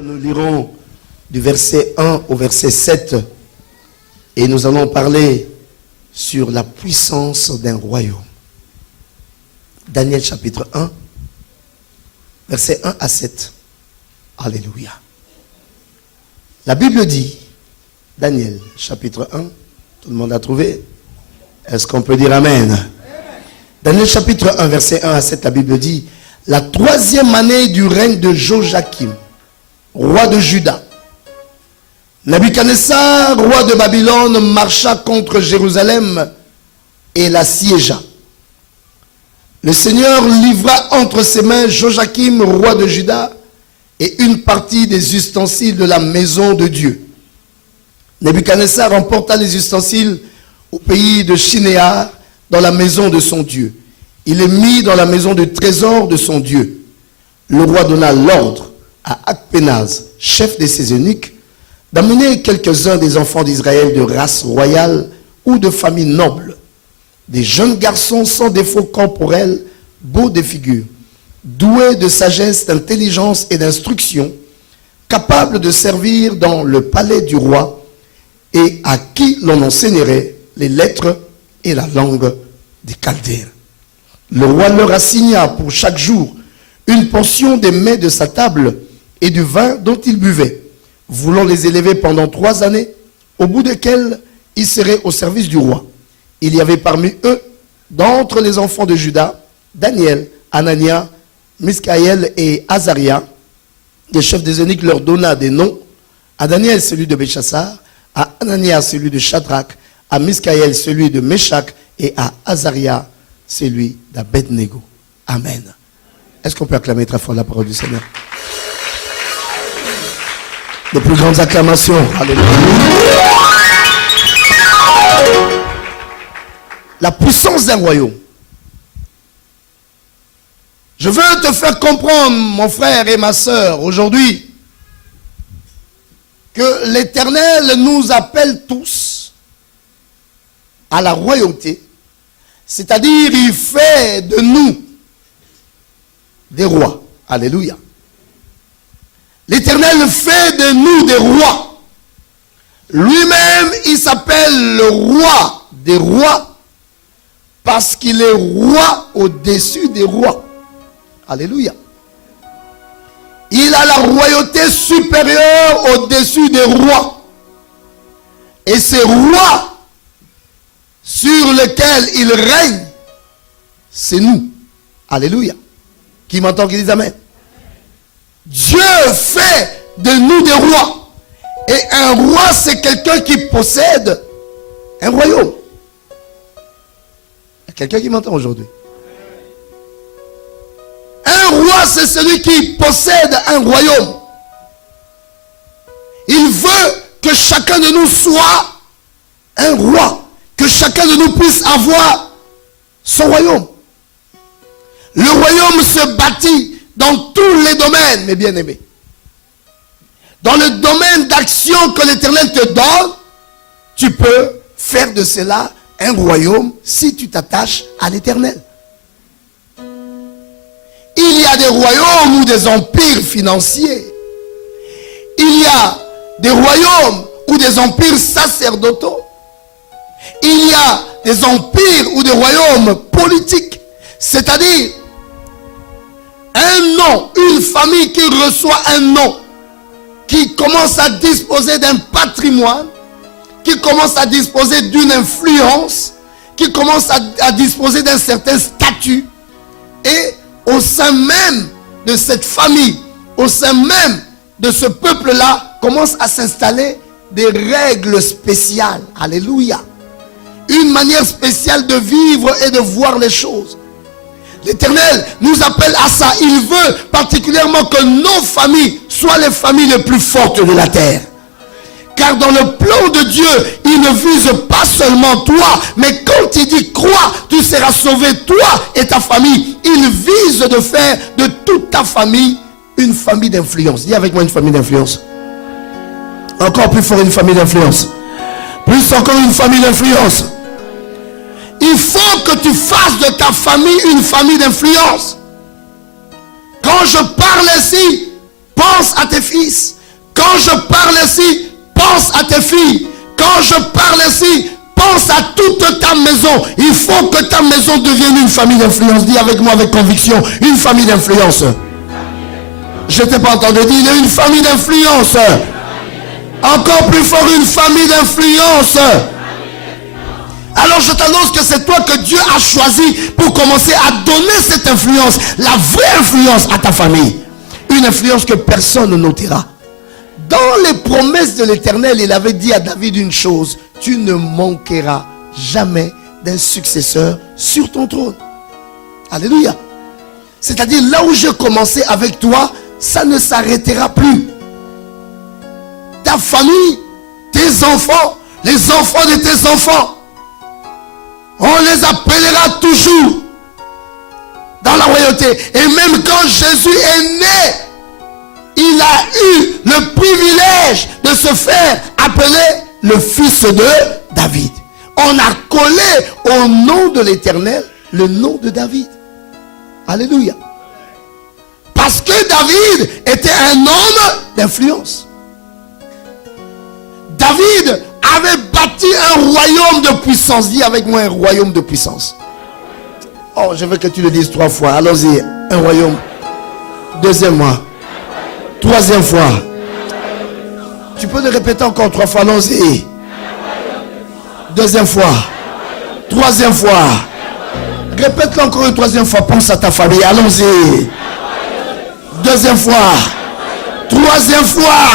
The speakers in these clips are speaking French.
Nous lirons du verset 1 au verset 7 et nous allons parler sur la puissance d'un royaume. Daniel chapitre 1, verset 1 à 7. Alléluia. La Bible dit, Daniel chapitre 1, tout le monde a trouvé? Est-ce qu'on peut dire Amen? Daniel chapitre 1, verset 1 à 7, la Bible dit, la 3e année du règne de Joachim, roi de Juda, Nabuchodonosor, roi de Babylone, marcha contre Jérusalem et la siégea. Le Seigneur livra entre ses mains Joachim, roi de Juda, et une partie des ustensiles de la maison de Dieu. Nabuchodonosor emporta les ustensiles au pays de Shinéar, dans la maison de son Dieu. Il les mit dans la maison du trésor de son Dieu. Le roi donna l'ordre à Akpenaz, chef de ses eunuques, d'amener quelques-uns des enfants d'Israël de race royale ou de famille noble, des jeunes garçons sans défaut corporel, beaux de figure, doués de sagesse, d'intelligence et d'instruction, capables de servir dans le palais du roi et à qui l'on enseignerait les lettres et la langue des Chaldéens. Le roi leur assigna pour chaque jour une portion des mets de sa table et du vin dont ils buvaient, voulant les élever pendant 3 années, au bout desquelles ils seraient au service du roi. Il y avait parmi eux, d'entre les enfants de Juda, Daniel, Anania, Misaël et Azaria. Les chefs des eunuques leur donna des noms, à Daniel celui de Belchassar, à Anania celui de Shadrach, à Misaël celui de Meshach et à Azaria celui d'Abednego. Amen. Est-ce qu'on peut acclamer très fort la parole du Seigneur? Les plus grandes acclamations. Alléluia. La puissance d'un royaume. Je veux te faire comprendre, mon frère et ma sœur, aujourd'hui, que l'Éternel nous appelle tous à la royauté, c'est-à-dire il fait de nous des rois. Alléluia. L'Éternel fait de nous des rois. Lui-même, il s'appelle le roi des rois parce qu'il est roi au-dessus des rois. Alléluia. Il a la royauté supérieure au-dessus des rois. Et ces rois sur lesquels il règne, c'est nous. Alléluia. Qui m'entend, qui dit Amen? Dieu fait de nous des rois. Et un roi, c'est quelqu'un qui possède un royaume. Il y a quelqu'un qui m'entend aujourd'hui? Un roi, c'est celui qui possède un royaume. Il veut que chacun de nous soit un roi. Que chacun de nous puisse avoir son royaume. Le royaume se bâtit dans tous les domaines, mes bien-aimés. Dans le domaine d'action que l'Éternel te donne, tu peux faire de cela un royaume si tu t'attaches à l'Éternel. Il y a des royaumes ou des empires financiers. Il y a des royaumes ou des empires sacerdotaux. Il y a des empires ou des royaumes politiques. C'est-à-dire un nom, une famille qui reçoit un nom, qui commence à disposer d'un patrimoine, qui commence à disposer d'une influence, qui commence à disposer d'un certain statut. Et au sein même de cette famille, au sein même de ce peuple-là, commencent à s'installer des règles spéciales. Alléluia. Une manière spéciale de vivre et de voir les choses. L'Éternel nous appelle à ça. Il veut particulièrement que nos familles soient les familles les plus fortes de la terre. Car dans le plan de Dieu, il ne vise pas seulement toi, mais quand il dit crois, tu seras sauvé, toi et ta famille. Il vise de faire de toute ta famille une famille d'influence. Dis avec moi une famille d'influence. Encore plus fort, une famille d'influence. Plus encore une famille d'influence. Il faut que tu fasses de ta famille une famille d'influence. Quand je parle ici, pense à tes fils. Quand je parle ici, pense à tes filles. Quand je parle ici, pense à toute ta maison. Il faut que ta maison devienne une famille d'influence. Dis avec moi avec conviction, une famille d'influence. Je t'ai pas entendu dire une famille d'influence. Encore plus fort, une famille d'influence. Alors je t'annonce que c'est toi que Dieu a choisi pour commencer à donner cette influence, la vraie influence à ta famille. Une influence que personne ne notera. Dans les promesses de l'Éternel, il avait dit à David une chose: tu ne manqueras jamais d'un successeur sur ton trône. Alléluia. C'est-à-dire, là où j'ai commencé avec toi, ça ne s'arrêtera plus. Ta famille, tes enfants, les enfants de tes enfants, on les appellera toujours dans la royauté. Et même quand Jésus est né, il a eu le privilège de se faire appeler le fils de David. On a collé au nom de l'Éternel le nom de David. Alléluia. Parce que David était un homme d'influence. David avait bâti un royaume de puissance. Dis avec moi, un royaume de puissance. Oh, je veux que tu le dises 3 fois. Allons-y. Un royaume. Deuxième fois. Troisième fois. Tu peux le répéter encore 3 fois. Allons-y. Deuxième fois. Troisième fois. Répète-le encore une 3e fois. Pense à ta famille. Allons-y. Deuxième fois. Troisième fois.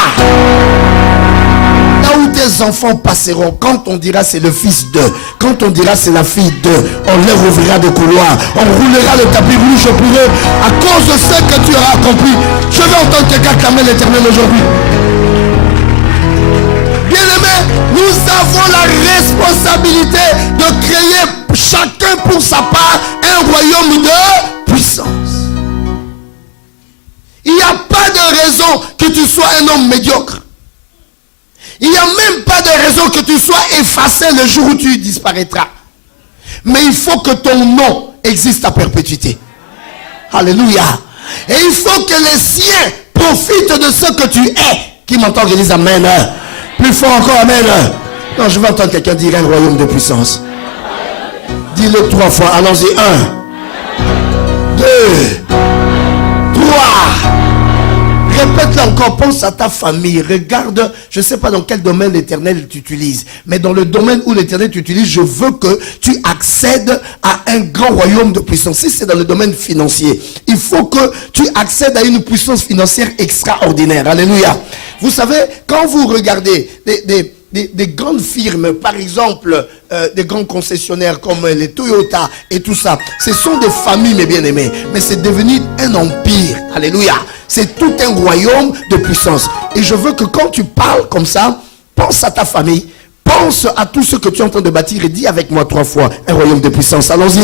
Là où tes enfants passeront, quand on dira c'est le fils d'eux, quand on dira c'est la fille d'eux, on leur ouvrira des couloirs, on roulera le tapis rouge pour eux à cause de ce que tu auras accompli. Je vais entendre quelqu'un clamer l'Éternel aujourd'hui. Bien-aimés, nous avons la responsabilité de créer chacun pour sa part un royaume de puissance. Il n'y a pas de raison que tu sois un homme médiocre. Il n'y a même pas de raison que tu sois effacé le jour où tu disparaîtras. Mais il faut que ton nom existe à perpétuité. Alléluia. Et il faut que les siens profitent de ce que tu es. Qui m'entend qui dise Amen. Plus fort encore Amen. Non, je vais entendre quelqu'un dire un royaume de puissance. Dis-le 3 fois. Allons-y. 1, 2, 3. Répète-le encore, pense à ta famille. Regarde, je ne sais pas dans quel domaine l'Éternel t'utilise, mais dans le domaine où l'Éternel t'utilise, je veux que tu accèdes à un grand royaume de puissance. Si c'est dans le domaine financier, il faut que tu accèdes à une puissance financière extraordinaire. Alléluia. Vous savez, quand vous regardez des grandes firmes, par exemple, des grands concessionnaires comme les Toyota et tout ça, ce sont des familles, mes bien-aimés, mais c'est devenu un empire. Alléluia. C'est tout un royaume de puissance. Et je veux que quand tu parles comme ça, pense à ta famille, pense à tout ce que tu es en train de bâtir et dis avec moi 3 fois un royaume de puissance. Allons-y. 2,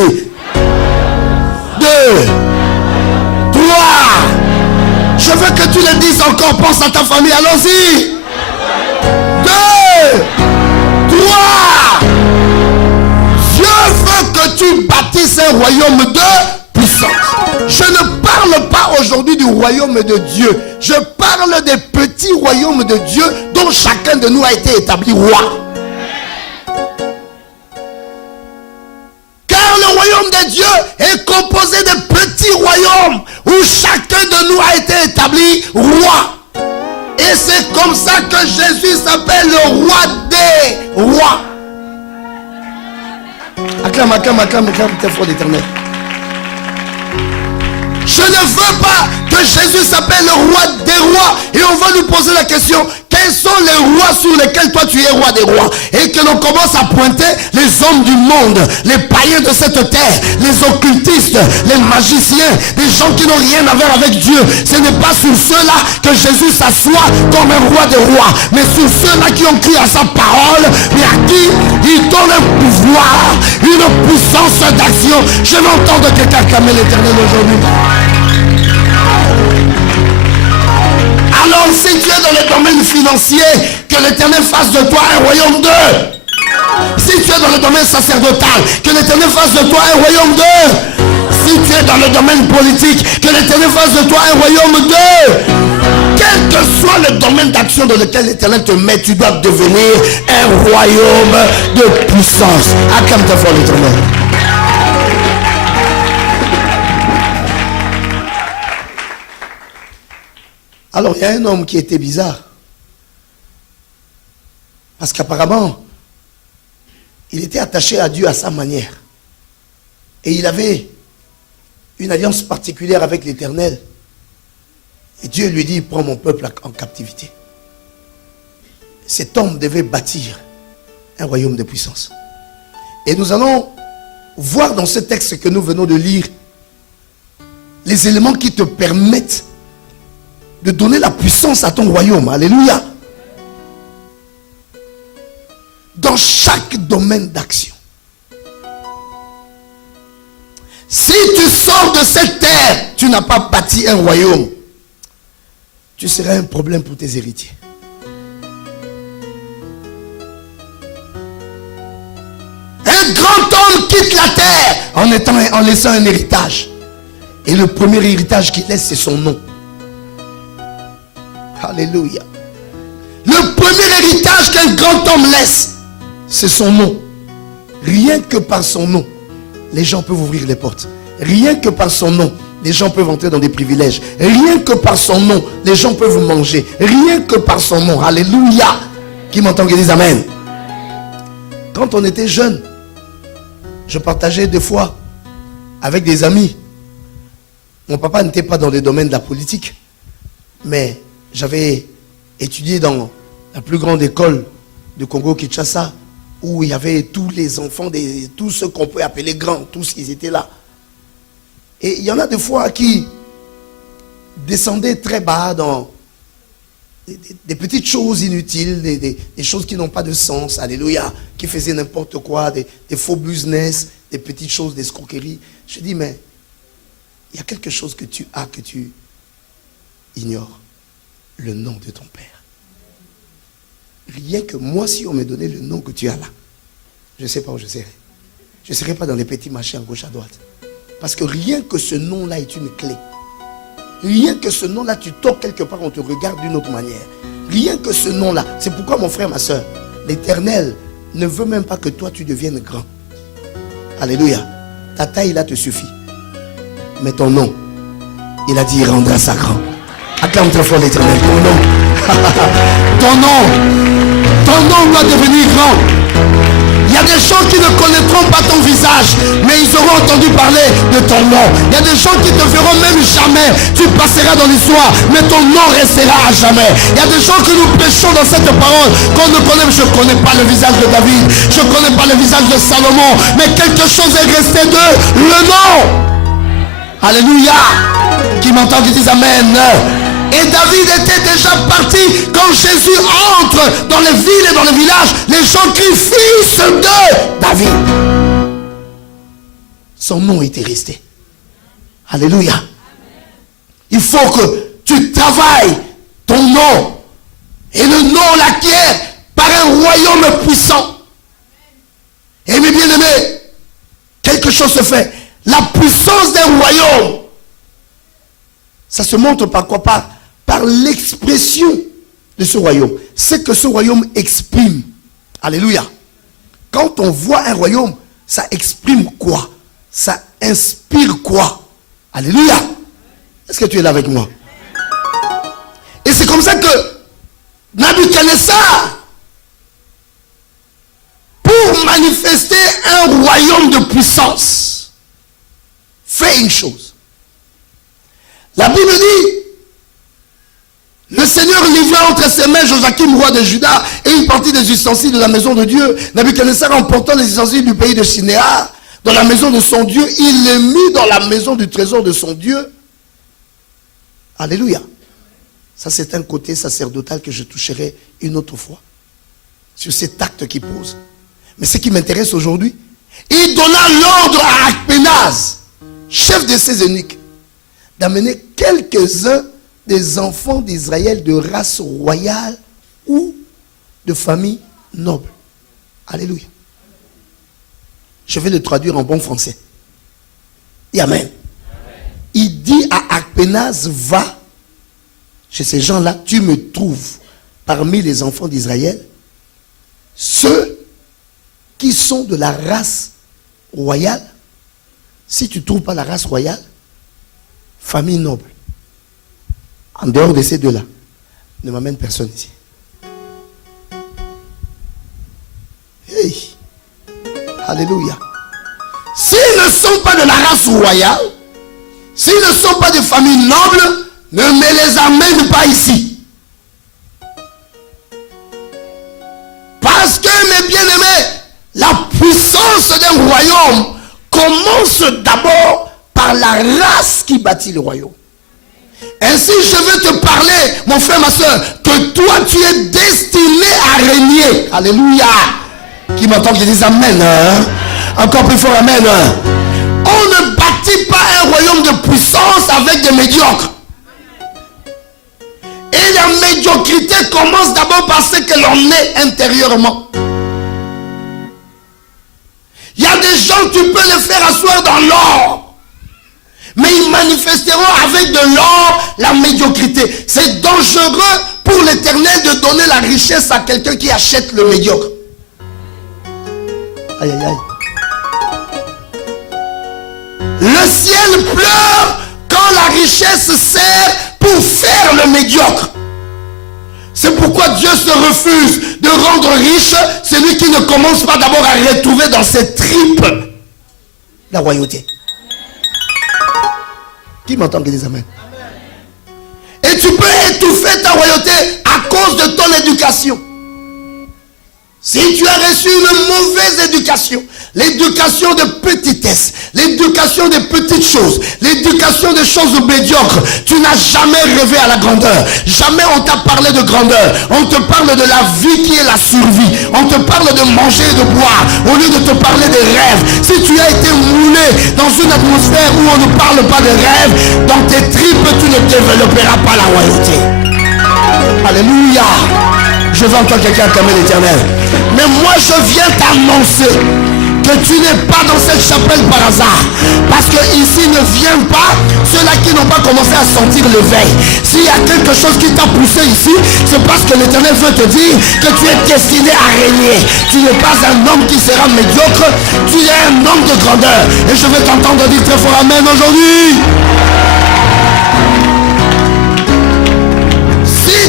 3. Je veux que tu le dises encore, pense à ta famille. Allons-y. 2, 3. Dieu veut que tu bâtisses un royaume de puissance. Je ne parle pas aujourd'hui du royaume de Dieu. Je parle des petits royaumes de Dieu dont chacun de nous a été établi roi. Car le royaume de Dieu est composé de petits royaumes où chacun de nous a été établi roi. Et c'est comme ça que Jésus s'appelle le roi des rois. Acclame, t'es fort d'Éternel. Je ne veux pas que Jésus s'appelle le roi des rois. Et on va nous poser la question, quels sont les rois sur lesquels toi tu es roi des rois? Et que l'on commence à pointer les hommes du monde, les païens de cette terre, les occultistes, les magiciens, des gens qui n'ont rien à voir avec Dieu. Ce n'est pas sur ceux-là que Jésus s'assoit comme un roi des rois, mais sur ceux-là qui ont cru à sa parole, mais à qui il donne un pouvoir, une puissance d'action. Je vais entendre quelqu'un clamer l'Éternel aujourd'hui. Alors si tu es dans le domaine financier, que l'Éternel fasse de toi un royaume de. Si tu es dans le domaine sacerdotal, que l'Éternel fasse de toi un royaume de. Si tu es dans le domaine politique, que l'Éternel fasse de toi un royaume de. quel que soit le domaine d'action dans lequel l'Éternel te met, tu dois devenir un royaume de puissance. Acclame-toi fort l'Éternel. Alors, il y a un homme qui était bizarre. Parce qu'apparemment, il était attaché à Dieu à sa manière. Et il avait une alliance particulière avec l'Éternel. Et Dieu lui dit, prends mon peuple en captivité. Cet homme devait bâtir un royaume de puissance. Et nous allons voir dans ce texte que nous venons de lire les éléments qui te permettent de donner la puissance à ton royaume. Alléluia. Dans chaque domaine d'action. Si tu sors de cette terre, tu n'as pas bâti un royaume, tu seras un problème pour tes héritiers. Un grand homme quitte la terre en laissant un héritage. Et le premier héritage qu'il laisse, c'est son nom. Alléluia. Le premier héritage qu'un grand homme laisse, c'est son nom. Rien que par son nom, les gens peuvent ouvrir les portes. Rien que par son nom, les gens peuvent entrer dans des privilèges. Rien que par son nom, les gens peuvent manger. Rien que par son nom. Alléluia. Qui m'entend qui dise Amen. Quand on était jeune, je partageais des fois avec des amis. Mon papa n'était pas dans le domaine de la politique, mais j'avais étudié dans la plus grande école de Congo-Kinshasa, où il y avait tous les enfants, tous ceux qu'on peut appeler grands, tous ils étaient là. Et il y en a des fois qui descendaient très bas dans des petites choses inutiles, des choses qui n'ont pas de sens, alléluia, qui faisaient n'importe quoi, des faux business, des petites choses, des escroqueries. Je dis, mais il y a quelque chose que tu as, que tu ignores. Le nom de ton Père. Rien que moi, si on me donnait le nom que tu as là, je ne sais pas où je serais. Je ne serais pas dans les petits marchés à gauche à droite. Parce que rien que ce nom-là est une clé. Rien que ce nom-là, tu toques quelque part, on te regarde d'une autre manière. Rien que ce nom-là. C'est pourquoi mon frère, ma soeur, l'Éternel ne veut même pas que toi tu deviennes grand. Alléluia. Ta taille là te suffit. Mais ton nom, il a dit, il rendra ça grand. Acclame très fort l'Éternel. Ton nom doit devenir grand. Il y a des gens qui ne connaîtront pas ton visage, mais ils auront entendu parler de ton nom. Il y a des gens qui ne te verront même jamais. Tu passeras dans l'histoire, mais ton nom restera à jamais. Il y a des gens que nous prêchons dans cette parole qu'on ne connaît. Je ne connais pas le visage de David, je ne connais pas le visage de Salomon, mais quelque chose est resté de le nom. Alléluia. Qui m'entend, qui dit Amen. Et David était déjà parti quand Jésus entre dans les villes et dans les villages. Les gens crient fils de David. Son nom était resté. Alléluia. Il faut que tu travailles ton nom. Et le nom l'acquiert par un royaume puissant. Et mes bien-aimés, quelque chose se fait. La puissance d'un royaume, ça se montre par quoi? Par l'expression de ce royaume. C'est que ce royaume exprime. Alléluia. Quand on voit un royaume, ça exprime quoi? Ça inspire quoi? Alléluia. Est-ce que tu es là avec moi? Et c'est comme ça que Nabuchodonosor, pour manifester un royaume de puissance, fait une chose. La Bible dit, le Seigneur livra entre ses mains Joachim, roi de Juda, et une partie des ustensiles de la maison de Dieu. Nabuchodonosor, emportant les ustensiles du pays de Shinéar, dans la maison de son Dieu, il les mit dans la maison du trésor de son Dieu. Alléluia. Ça, c'est un côté sacerdotal que je toucherai une autre fois, sur cet acte qu'il pose. Mais ce qui m'intéresse aujourd'hui, il donna l'ordre à Akpenaz, chef de ses eunuques, d'amener quelques-uns des enfants d'Israël de race royale ou de famille noble. Alléluia. Je vais le traduire en bon français. Et Amen. Il dit à Akpenaz, va, chez ces gens-là, tu me trouves parmi les enfants d'Israël, ceux qui sont de la race royale. Si tu ne trouves pas la race royale, famille noble, en dehors de ces deux-là, ne m'amène personne ici. Hey. Alléluia. S'ils ne sont pas de la race royale, s'ils ne sont pas de famille noble, ne me les amène pas ici. Parce que, mes bien-aimés, la puissance d'un royaume commence d'abord par la race qui bâtit le royaume. Ainsi, je veux te parler, mon frère, ma soeur, que toi, tu es destiné à régner. Alléluia. Qui m'entend, qui dit amen. Hein? Encore plus fort, amen. On ne bâtit pas un royaume de puissance avec des médiocres. Et la médiocrité commence d'abord par ce que l'on est intérieurement. Il y a des gens, tu peux les faire asseoir dans l'or, mais ils manifesteront avec de l'or la médiocrité. C'est dangereux pour l'Éternel de donner la richesse à quelqu'un qui achète le médiocre. Aïe, aïe, aïe. Le ciel pleure quand la richesse sert pour faire le médiocre. C'est pourquoi Dieu se refuse de rendre riche celui qui ne commence pas d'abord à retrouver dans ses tripes la royauté. Qui m'entend qui dit amen? Et tu peux étouffer ta royauté à cause de ton éducation. Si tu as reçu une mauvaise éducation, l'éducation de petitesse, l'éducation des petites choses, l'éducation des choses médiocres, tu n'as jamais rêvé à la grandeur. Jamais on t'a parlé de grandeur. On te parle de la vie qui est la survie. On te parle de manger et de boire au lieu de te parler des rêves. Si tu as été moulé dans une atmosphère où on ne parle pas de rêves, dans tes tripes, tu ne développeras pas la royauté. Alléluia. Je veux entendre quelqu'un acclamer l'Éternel. Mais moi je viens t'annoncer que tu n'es pas dans cette chapelle par hasard. Parce que ici ne viennent pas ceux-là qui n'ont pas commencé à sentir l'éveil. S'il y a quelque chose qui t'a poussé ici, c'est parce que l'Éternel veut te dire que tu es destiné à régner. Tu n'es pas un homme qui sera médiocre, tu es un homme de grandeur. Et je veux t'entendre dire très fort amen aujourd'hui.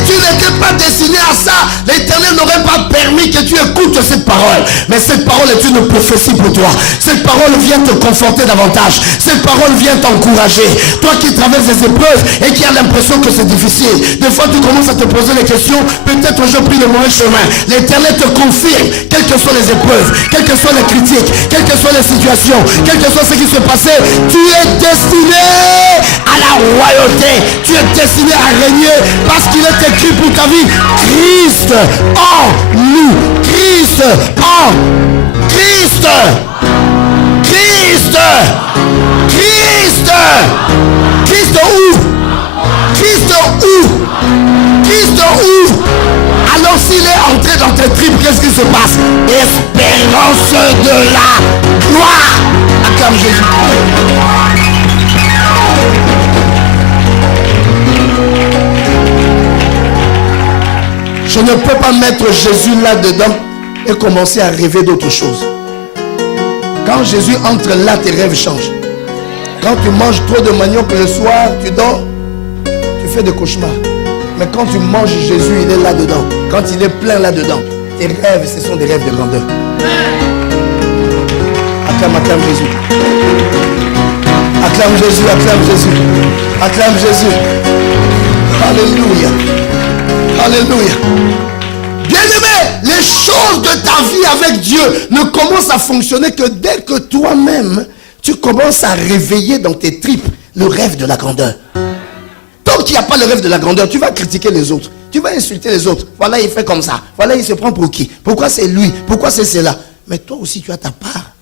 Tu n'étais pas destiné à ça, l'Éternel n'aurait pas permis que tu écoutes cette parole. Mais cette parole est une prophétie pour toi. Cette parole vient te conforter davantage. Cette parole vient t'encourager. Toi qui traverses des épreuves et qui as l'impression que c'est difficile, des fois tu commences à te poser les questions, peut-être j'ai pris le mauvais chemin. L'Éternel te confirme, quelles que soient les épreuves, quelles que soient les critiques, quelles que soient les situations, quel que soit ce qui se passait, tu es destiné à la royauté. Tu es destiné à régner parce qu'il est écrit pour ta vie, Christ en nous, Christ en Christ, Christ, Christ, Christ où? Christ où? Christ où? Alors s'il est entré dans tes tripes, qu'est-ce qui se passe? Espérance de la gloire. Acclame Jésus. Je ne peux pas mettre Jésus là-dedans et commencer à rêver d'autre chose. Quand Jésus entre là, tes rêves changent. Quand tu manges trop de manioc le soir, tu dors, tu fais des cauchemars. Mais quand tu manges Jésus, il est là-dedans. Quand il est plein là-dedans, tes rêves, ce sont des rêves de grandeur. Acclame, acclame Jésus. Acclame Jésus, acclame Jésus. Acclame Jésus. Alléluia. Alléluia. Bien-aimé, les choses de ta vie avec Dieu ne commencent à fonctionner que dès que toi-même, tu commences à réveiller dans tes tripes le rêve de la grandeur. Tant qu'il n'y a pas le rêve de la grandeur, tu vas critiquer les autres. Tu vas insulter les autres. Voilà, il fait comme ça. Voilà, il se prend pour qui? Pourquoi c'est lui? Pourquoi c'est cela? Mais toi aussi, tu as ta part.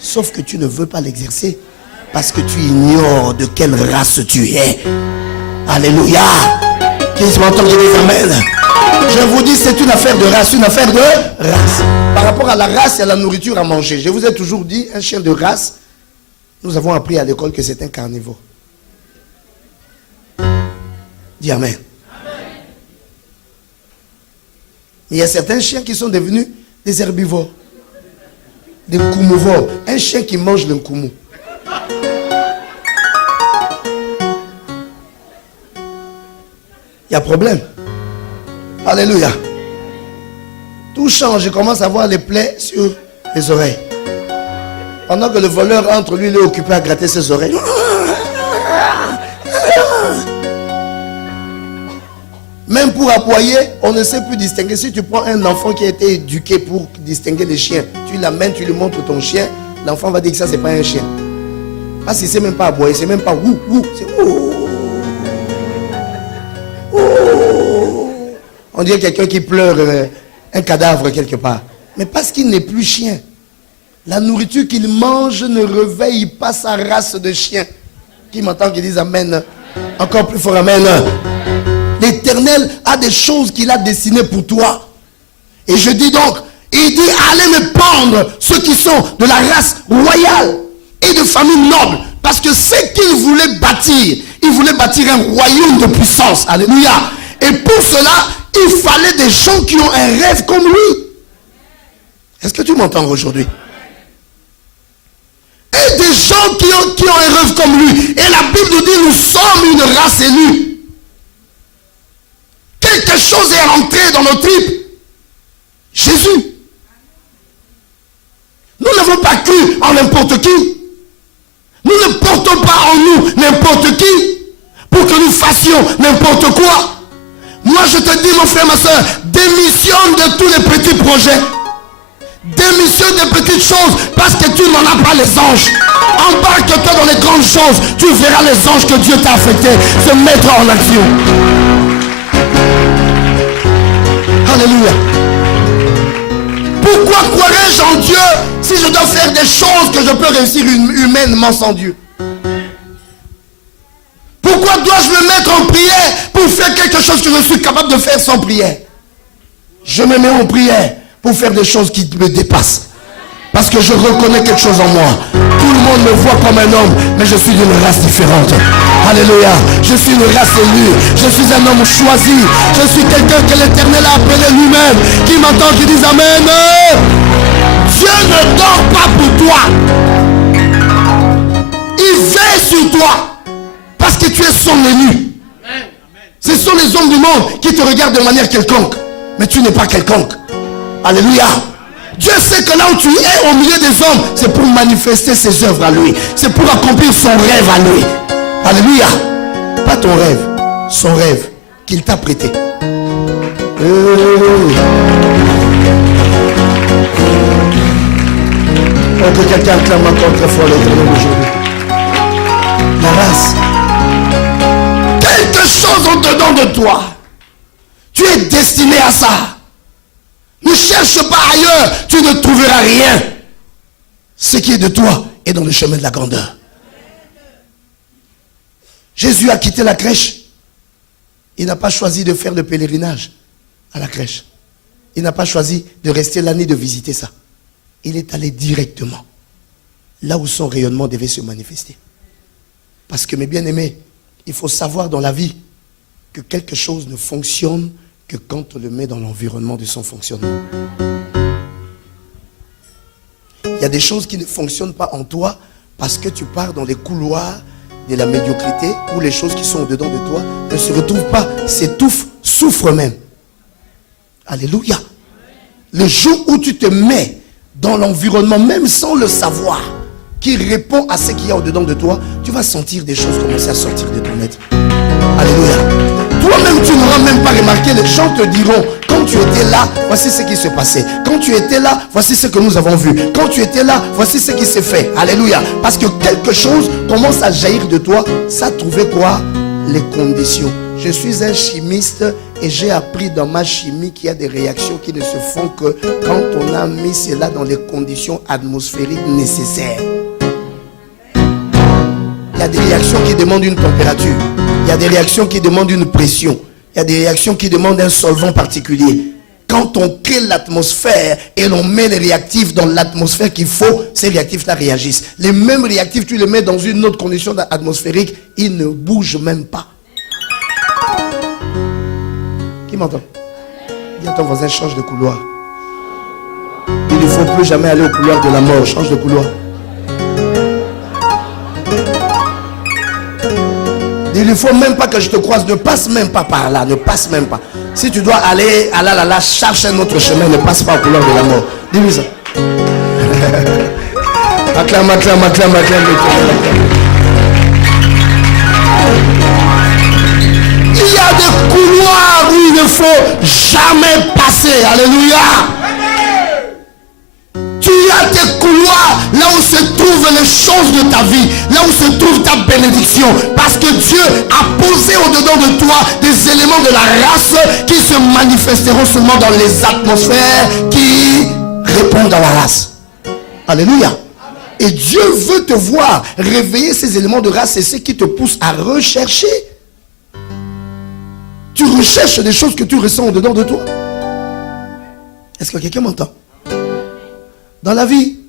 Sauf que tu ne veux pas l'exercer. Parce que tu ignores de quelle race tu es. Alléluia. Qui m'entend dire amen? Je vous dis, c'est une affaire de race, une affaire de race. Par rapport à la race, il y a la nourriture à manger. Je vous ai toujours dit, un chien de race, nous avons appris à l'école que c'est un carnivore. Dis amen. Il y a certains chiens qui sont devenus des herbivores. Des nkoumovores. Un chien qui mange le nkoumou. Il y a problème. Alléluia. Tout change. Je commence à voir les plaies sur les oreilles. Pendant que le voleur entre, lui, il est occupé à gratter ses oreilles. Même pour aboyer, on ne sait plus distinguer. Si tu prends un enfant qui a été éduqué pour distinguer les chiens, tu l'amènes, tu lui montres ton chien, l'enfant va dire que ça, c'est pas un chien. Parce qu'il ne sait même pas aboyer, c'est même pas wou, wou, c'est wou. On dirait quelqu'un qui pleure un cadavre quelque part. Mais parce qu'il n'est plus chien. La nourriture qu'il mange ne réveille pas sa race de chien. Qui m'entend qui disent amen. Encore plus fort amen. L'Éternel a des choses qu'il a destinées pour toi. Et je dis donc, il dit allez me prendre ceux qui sont de la race royale et de famille noble. Parce que c'est qu'il voulait bâtir. Il voulait bâtir un royaume de puissance. Alléluia. Et pour cela, il fallait des gens qui ont un rêve comme lui. Est-ce que tu m'entends aujourd'hui? Et des gens qui ont un rêve comme lui. Et la Bible nous dit, nous sommes une race élue. Quelque chose est rentré dans nos tripes. Jésus. Nous n'avons pas cru en n'importe qui. Nous ne portons pas en nous n'importe qui pour que nous fassions n'importe quoi. Moi je te dis mon frère, ma soeur, démissionne de tous les petits projets. Démissionne des petites choses parce que tu n'en as pas les anges. Embarque-toi dans les grandes choses. Tu verras les anges que Dieu t'a affectés se mettre en action. Alléluia. Pourquoi croirais-je en Dieu si je dois faire des choses que je peux réussir humainement sans Dieu? Pourquoi dois-je me mettre en prière pour faire quelque chose que je suis capable de faire sans prière? Je me mets en prière pour faire des choses qui me dépassent. Parce que je reconnais quelque chose en moi. Tout le monde me voit comme un homme, mais je suis d'une race différente. Alléluia. Je suis une race élue. Je suis un homme choisi. Je suis quelqu'un que l'Éternel a appelé lui-même. Qui m'entend, qui dit amen. Dieu ne dort pas pour toi. Il veille sur toi. Parce que tu es son élu. Ce sont les hommes du monde qui te regardent de manière quelconque. Mais tu n'es pas quelconque. Alléluia. Dieu sait que là où tu es au milieu des hommes, c'est pour manifester ses œuvres à lui. C'est pour accomplir son rêve à lui. Alléluia. Pas ton rêve, son rêve qu'il t'a prêté. Oh, que quelqu'un acclame encore très fort l'Éternel aujourd'hui. La race. Quelque chose au-dedans de toi. Tu es destiné à ça. Ne cherche pas ailleurs, tu ne trouveras rien. Ce qui est de toi est dans le chemin de la grandeur. Jésus a quitté la crèche. Il n'a pas choisi de faire le pèlerinage à la crèche. Il n'a pas choisi de rester l'année de visiter ça. Il est allé directement là où son rayonnement devait se manifester. Parce que mes bien-aimés, il faut savoir dans la vie que quelque chose ne fonctionne que quand on le met dans l'environnement de son fonctionnement. Il y a des choses qui ne fonctionnent pas en toi parce que tu pars dans les couloirs de la médiocrité où les choses qui sont au-dedans de toi ne se retrouvent pas, s'étouffent, souffrent même. Alléluia. Le jour où tu te mets dans l'environnement, même sans le savoir, qui répond à ce qu'il y a au-dedans de toi, tu vas sentir des choses commencer à sortir de ton être. Alléluia. Toi-même, tu n'auras même pas remarqué. Les gens te diront, quand tu étais là, voici ce qui se passait. Quand tu étais là, voici ce que nous avons vu. Quand tu étais là, voici ce qui s'est fait. Alléluia. Parce que quelque chose commence à jaillir de toi. Ça a trouvé quoi? Les conditions. Je suis un chimiste et j'ai appris dans ma chimie qu'il y a des réactions qui ne se font que quand on a mis cela dans les conditions atmosphériques nécessaires. Il y a des réactions qui demandent une température. Il y a des réactions qui demandent une pression. Il y a des réactions qui demandent un solvant particulier. Quand on crée l'atmosphère et l'on met les réactifs dans l'atmosphère qu'il faut, ces réactifs-là réagissent. Les mêmes réactifs, tu les mets dans une autre condition atmosphérique, ils ne bougent même pas. Qui m'entend? Dis à ton voisin, change de couloir. Il ne faut plus jamais aller au couloir de la mort. Change de couloir. Il ne faut même pas que je te croise. Ne passe même pas par là. Ne passe même pas. Si tu dois aller à là, cherche un autre chemin. Ne passe pas au couloir de la mort. Dis-lui ça. Acclame. Il y a des couloirs où il ne faut jamais passer. Alléluia. Tu as des couloirs là où se trouvent les choses de ta vie, là où se trouve ta bénédiction, parce que Dieu a posé au-dedans de toi des éléments de la race qui se manifesteront seulement dans les atmosphères qui répondent à la race. Alléluia. Et Dieu veut te voir réveiller ces éléments de race, et ce qui te pousse à rechercher. Tu recherches des choses que tu ressens au-dedans de toi. Est-ce que quelqu'un m'entend? Dans la vie,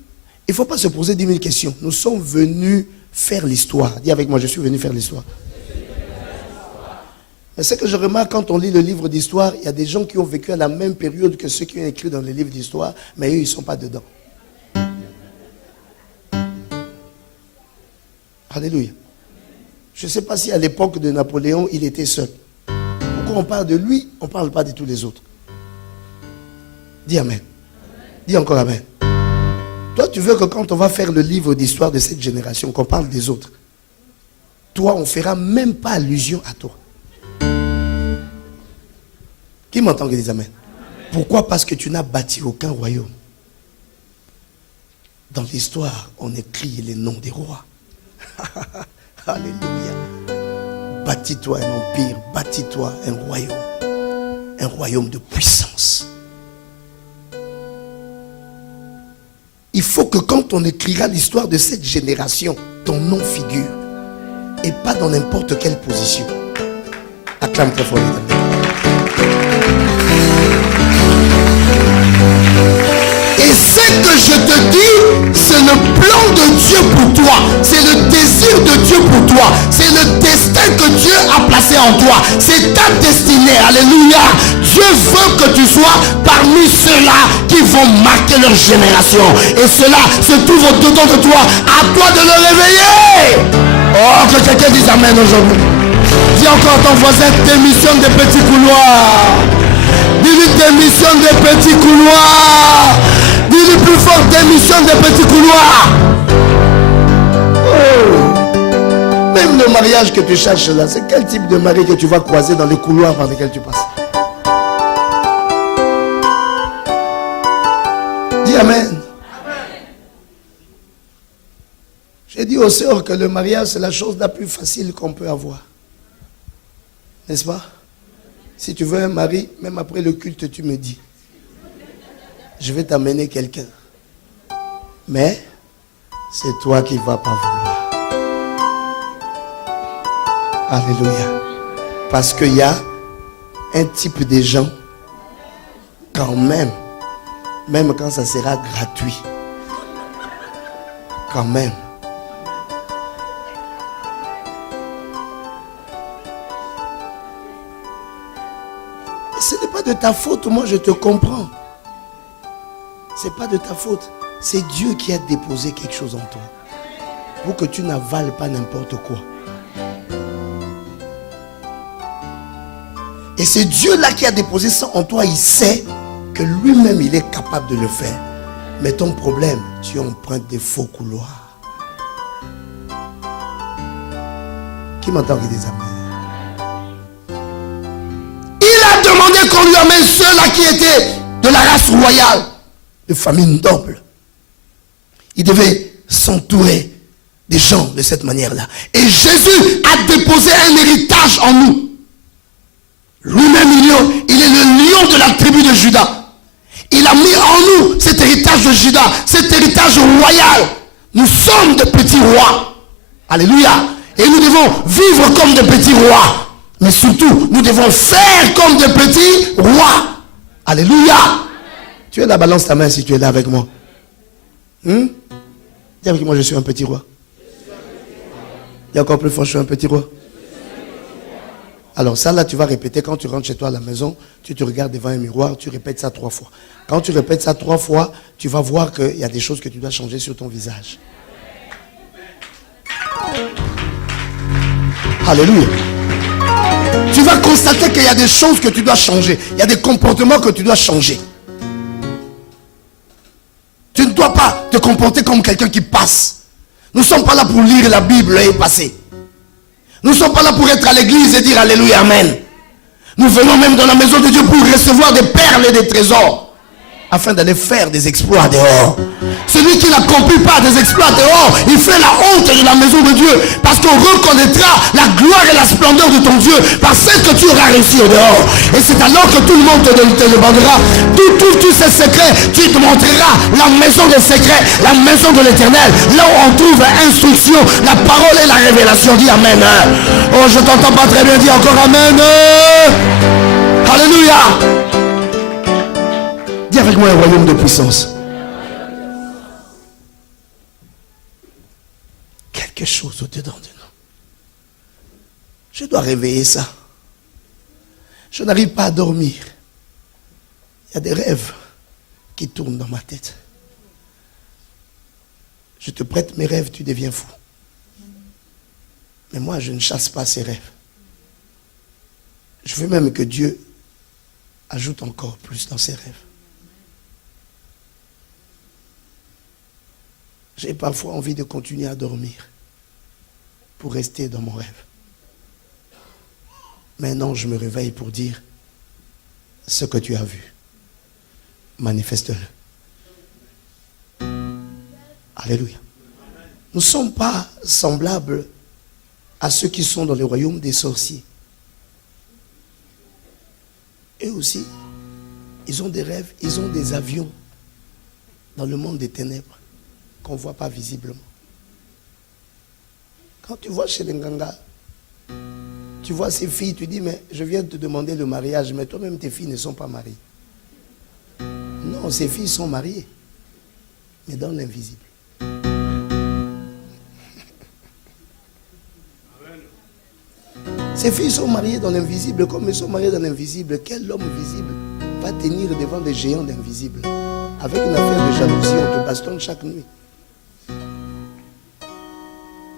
il ne faut pas se poser 10 000 questions. Nous sommes venus faire l'histoire. Dis avec moi, je suis venu faire l'histoire. Mais ce que je remarque quand on lit le livre d'histoire, il y a des gens qui ont vécu à la même période que ceux qui ont écrit dans les livres d'histoire, mais eux, ils ne sont pas dedans. Alléluia. Je ne sais pas si à l'époque de Napoléon, il était seul. Pourquoi on parle de lui, on ne parle pas de tous les autres? Dis amen. Dis encore amen. Toi, tu veux que quand on va faire le livre d'histoire de cette génération, qu'on parle des autres, toi, on ne fera même pas allusion à toi. Qui m'entend qui dit amen? Pourquoi? Parce que tu n'as bâti aucun royaume. Dans l'histoire, on écrit les noms des rois. Alléluia. Bâtis-toi un empire, bâtis-toi un royaume de puissance. Il faut que quand on écrira l'histoire de cette génération, ton nom figure. Et pas dans n'importe quelle position. Acclame très fort. Et ce que je te dis, c'est le plan de Dieu pour toi. C'est le désir de Dieu pour toi. C'est le destin que Dieu a placé en toi. C'est ta destinée. Alléluia. Dieu veut que tu sois parmi ceux-là qui vont marquer leur génération. Et cela se trouve au-dedans de toi. À toi de le réveiller. Oh, que quelqu'un dise amen aujourd'hui. Dis encore à ton voisin, démissionne des petits couloirs. Dis-lui, démissionne des petits couloirs. Dis-lui plus fort, démissionne des petits couloirs. Oh. Même le mariage que tu cherches là, c'est quel type de mari que tu vas croiser dans les couloirs par lesquels tu passes? Dis amen. J'ai dit aux sœurs que le mariage, c'est la chose la plus facile qu'on peut avoir. N'est-ce pas? Si tu veux un mari, même après le culte, tu me dis. Je vais t'amener quelqu'un. Mais, c'est toi qui ne vas pas vouloir. Alléluia. Parce qu'il y a un type de gens, quand même quand ça sera gratuit, quand même. Ce n'est pas de ta faute, moi je te comprends. C'est pas de ta faute. C'est Dieu qui a déposé quelque chose en toi. Pour que tu n'avales pas n'importe quoi. Et c'est Dieu là qui a déposé ça en toi. Il sait que lui-même il est capable de le faire. Mais ton problème, tu empruntes des faux couloirs. Qui m'entend qui dit amen? Il a demandé qu'on lui amène ceux-là qui étaient de la race royale, de famille noble. Il devait s'entourer des gens de cette manière-là. Et Jésus a déposé un héritage en nous. Lui-même, il est le lion de la tribu de Juda. Il a mis en nous cet héritage de Juda, cet héritage royal. Nous sommes de petits rois. Alléluia. Et nous devons vivre comme de petits rois. Mais surtout, nous devons faire comme de petits rois. Alléluia. Tu es là, balance ta main si tu es là avec moi. Dis avec moi, je suis un petit roi. Dis encore plus fort, je suis un petit roi. Alors ça là, tu vas répéter quand tu rentres chez toi à la maison, tu te regardes devant un miroir, tu répètes ça 3 fois. Quand tu répètes ça 3 fois, tu vas voir qu'il y a des choses que tu dois changer sur ton visage. Alléluia. Tu vas constater qu'il y a des choses que tu dois changer. Il y a des comportements que tu dois changer. Tu ne dois pas te comporter comme quelqu'un qui passe. Nous ne sommes pas là pour lire la Bible et passer. Nous ne sommes pas là pour être à l'église et dire Alléluia, Amen. Nous venons même dans la maison de Dieu pour recevoir des perles et des trésors. Afin d'aller faire des exploits dehors. Celui qui n'accomplit pas des exploits dehors, il fait la honte de la maison de Dieu. Parce qu'on reconnaîtra la gloire et la splendeur de ton Dieu par celle que tu auras réussi au dehors. Et c'est alors que tout le monde te demandera tous ces secrets. Tu te montreras la maison des secrets, la maison de l'éternel. Là où on trouve instruction, la parole et la révélation. Dis Amen. Oh, je t'entends pas très bien. Dis encore Amen. Alléluia. Dis avec moi un royaume de puissance. Quelque chose au-dedans de nous. Je dois réveiller ça. Je n'arrive pas à dormir. Il y a des rêves qui tournent dans ma tête. Je te prête mes rêves, tu deviens fou. Mais moi, je ne chasse pas ces rêves. Je veux même que Dieu ajoute encore plus dans ses rêves. J'ai parfois envie de continuer à dormir pour rester dans mon rêve. Maintenant, je me réveille pour dire ce que tu as vu. Manifeste-le. Alléluia. Nous ne sommes pas semblables à ceux qui sont dans le royaume des sorciers. Eux aussi, ils ont des rêves, ils ont des avions dans le monde des ténèbres qu'on ne voit pas visiblement. Quand tu vois chez les Nganga, tu vois ces filles, tu dis, mais je viens de te demander le mariage, mais toi-même tes filles ne sont pas mariées. Non, ces filles sont mariées, mais dans l'invisible. Ces filles sont mariées dans l'invisible, comme elles sont mariées dans l'invisible. Quel homme visible va tenir devant des géants d'invisible? Avec une affaire de jalousie, on te bastonne chaque nuit.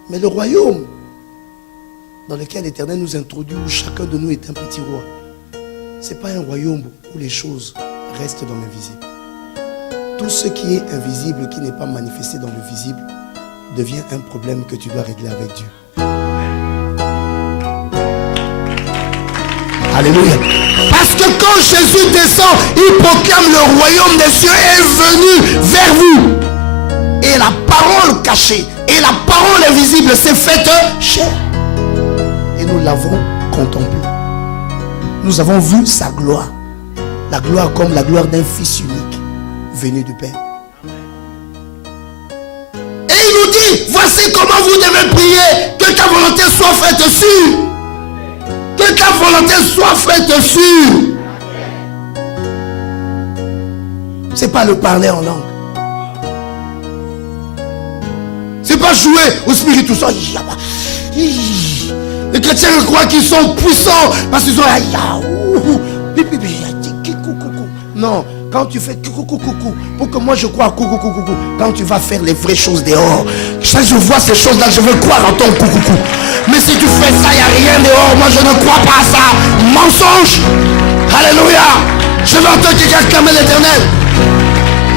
Mais le royaume dans lequel l'Éternel nous introduit, où chacun de nous est un petit roi, ce n'est pas un royaume où les choses restent dans l'invisible. Tout ce qui est invisible, qui n'est pas manifesté dans le visible, devient un problème que tu dois régler avec Dieu. Alléluia. Parce que quand Jésus descend, il proclame le royaume des cieux est venu vers vous. Et la parole cachée et la parole invisible s'est faite chair. Et nous l'avons contemplée. Nous avons vu sa gloire. La gloire comme la gloire d'un fils unique venu du Père. Et il nous dit, voici comment vous devez prier, que ta volonté soit faite sur. Que ta volonté soit faite sur. C'est pas le parler en langue. C'est pas jouer au spiritus. Les chrétiens croient qu'ils sont puissants parce qu'ils ont... Non, quand tu fais pour que moi je crois quand tu vas faire les vraies choses dehors, quand je vois ces choses là, je veux croire en ton mais si tu fais ça, il n'y a rien dehors. Moi je ne crois pas à ça. Mensonge. Alléluia. Je veux entendre quelqu'un clamer l'Éternel.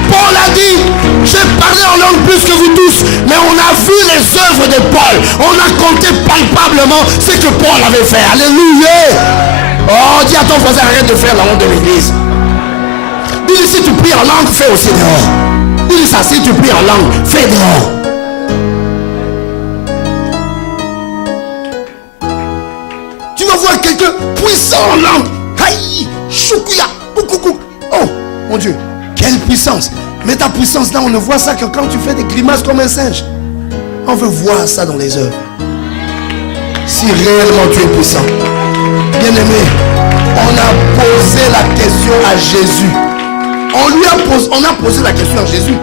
Paul a dit, j'ai parlé en langue plus que vous tous, mais on a vu les œuvres de Paul. On a compté palpablement ce que Paul avait fait. Alléluia. Oh, dis à ton voisin, arrête de faire la honte de l'église. Dis-lui, si tu pries en langue, fais aussi dehors. Dis-lui ça, si tu pries en langue, fais dehors. Tu vas voir quelqu'un puissant en langue. Aïe, choukuya, koukou. Oh, mon Dieu. Quelle puissance. Mais ta puissance là, on ne voit ça que quand tu fais des grimaces comme un singe. On veut voir ça dans les œuvres. Si réellement tu es puissant. Bien aimé, on a posé la question à Jésus. On a posé la question à Jésus.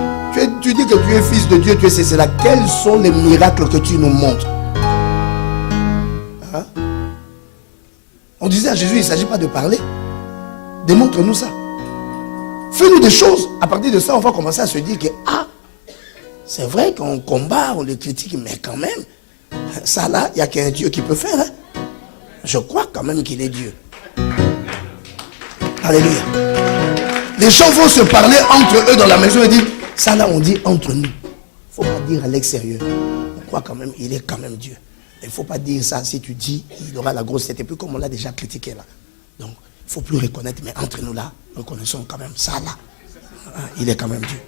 Tu dis que tu es fils de Dieu, tu es c'est là. Quels sont les miracles que tu nous montres? Hein? On disait à Jésus, il ne s'agit pas de parler. Démontre-nous ça. Fais-nous des choses. À partir de ça, on va commencer à se dire que, c'est vrai qu'on combat, on le critique, mais quand même, ça là, il n'y a qu'un Dieu qui peut faire. Hein? Je crois quand même qu'il est Dieu. Alléluia. Les gens vont se parler entre eux dans la maison et dire, ça là, on dit entre nous. Il ne faut pas dire à l'extérieur. On croit quand même, il est quand même Dieu. Il ne faut pas dire ça. Si tu dis, il aura la grosse tête. Et puis comme on l'a déjà critiqué là. Donc, il ne faut plus reconnaître. Mais entre nous là, reconnaissons quand même ça là. Il est quand même Dieu.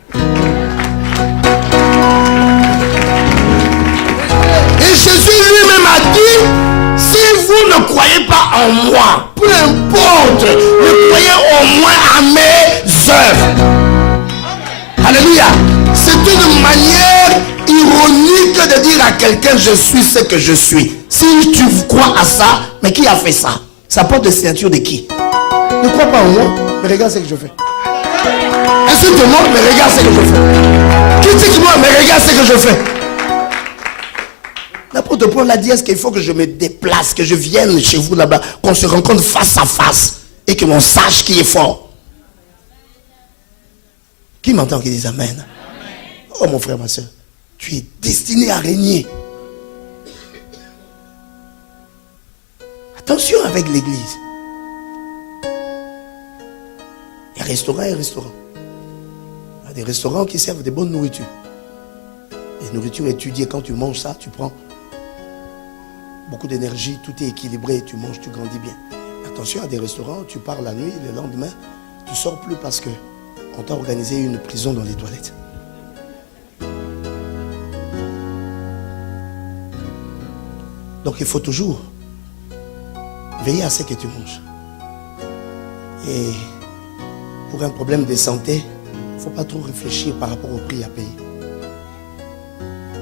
Et Jésus lui-même a dit, si vous ne croyez pas en moi, peu importe, ne croyez au moins à mes œuvres. Alléluia. C'est une manière ironique de dire à quelqu'un, je suis ce que je suis. Si tu crois à ça, mais qui a fait ça? Ça porte de ceinture de qui? Ne crois pas en moi, mais regarde ce que je fais. Insulte-moi, mais regarde ce que je fais. Critique-moi, mais regarde ce que je fais. L'apôtre Paul a dit, est-ce qu'il faut que je me déplace, que je vienne chez vous là-bas, qu'on se rencontre face à face et que l'on sache qui est fort? Qui m'entend qui dit Amen? Oh mon frère, ma soeur, tu es destiné à régner. Attention avec l'église. Il y a restaurant et restaurant. Il y a des restaurants qui servent de bonnes nourritures. Des nourritures étudiées, quand tu manges ça, tu prends beaucoup d'énergie, tout est équilibré, tu manges, tu grandis bien. Attention à des restaurants, tu pars la nuit, le lendemain, tu sors plus parce que on t'a organisé une prison dans les toilettes. Donc il faut toujours veiller à ce que tu manges. Et pour un problème de santé, il ne faut pas trop réfléchir par rapport au prix à payer.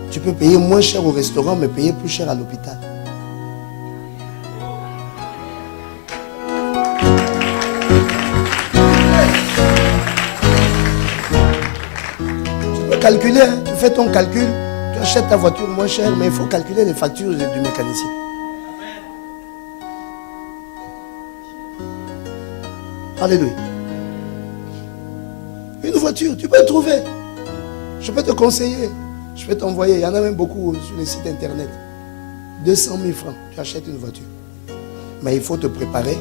Tu peux payer moins cher au restaurant, mais payer plus cher à l'hôpital. Tu peux calculer, hein? Tu fais ton calcul, tu achètes ta voiture moins chère, mais il faut calculer les factures du mécanicien. Alléluia. Une voiture, tu peux trouver. Je peux te conseiller. Je peux t'envoyer. Il y en a même beaucoup sur les sites internet. 200 000 francs, tu achètes une voiture. Mais il faut te préparer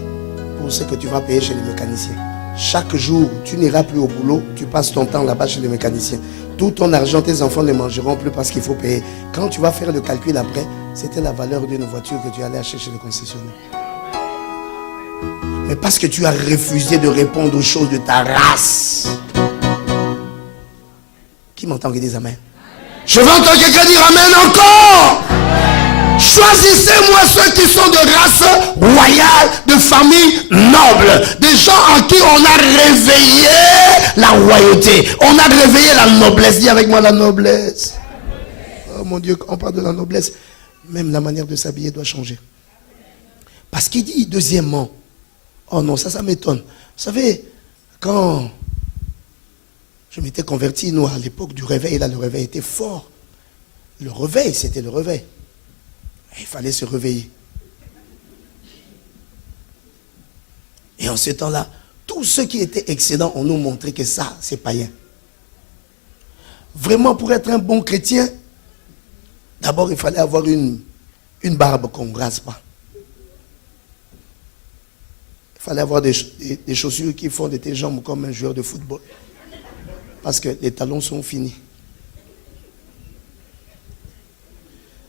pour ce que tu vas payer chez les mécaniciens. Chaque jour, tu n'iras plus au boulot, tu passes ton temps là-bas chez les mécaniciens. Tout ton argent, tes enfants ne mangeront plus parce qu'il faut payer. Quand tu vas faire le calcul après, c'était la valeur d'une voiture que tu allais acheter chez le concessionnaire. Mais parce que tu as refusé de répondre aux choses de ta race. Qui m'entend qui dit Amen? Je veux entendre quelqu'un dire Amen encore. Choisissez-moi ceux qui sont de race royale, de famille noble. Des gens en qui on a réveillé la royauté. On a réveillé la noblesse. Dis avec moi la noblesse. Oh mon Dieu, quand on parle de la noblesse, même la manière de s'habiller doit changer. Parce qu'il dit deuxièmement, oh non, ça m'étonne. Vous savez, quand je m'étais converti, nous, à l'époque du réveil, là, le réveil était fort. Le réveil, c'était le réveil. Il fallait se réveiller. Et en ce temps-là, tous ceux qui étaient excellents, on nous montrait que ça, c'est païen. Vraiment, pour être un bon chrétien, d'abord, il fallait avoir une barbe qu'on ne rase pas. Il fallait avoir des chaussures qui font de tes jambes comme un joueur de football. Parce que les talons sont finis.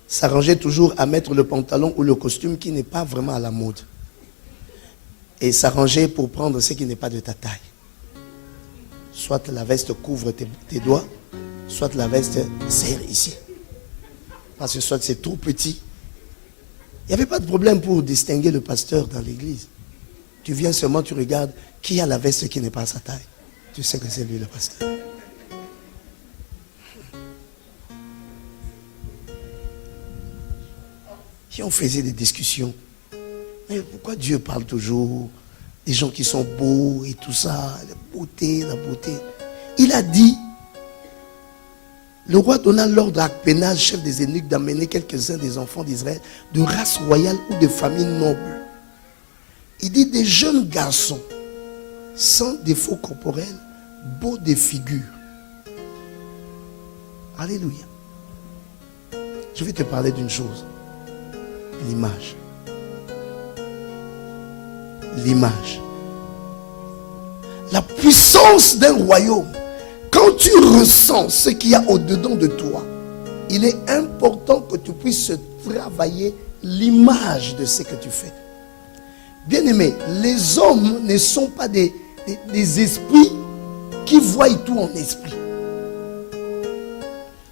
S'arranger toujours à mettre le pantalon ou le costume qui n'est pas vraiment à la mode. Et s'arranger pour prendre ce qui n'est pas de ta taille. Soit la veste couvre tes doigts, soit la veste serre ici. Parce que soit c'est trop petit. Il n'y avait pas de problème pour distinguer le pasteur dans l'église. Tu viens seulement, tu regardes qui a la veste qui n'est pas à sa taille. Tu sais que c'est lui le pasteur. Et on faisait des discussions. Mais pourquoi Dieu parle toujours des gens qui sont beaux et tout ça, la beauté, la beauté. Il a dit, le roi donna l'ordre à Akpénaz, chef des eunuques, d'amener quelques-uns des enfants d'Israël de race royale ou de famille noble. Il dit des jeunes garçons, sans défaut corporel, beaux de figure. Alléluia. Je vais te parler d'une chose. L'image. L'image. La puissance d'un royaume. Quand tu ressens ce qu'il y a au-dedans de toi, il est important que tu puisses travailler l'image de ce que tu fais. Bien-aimé, les hommes ne sont pas des esprits qui voient tout en esprit.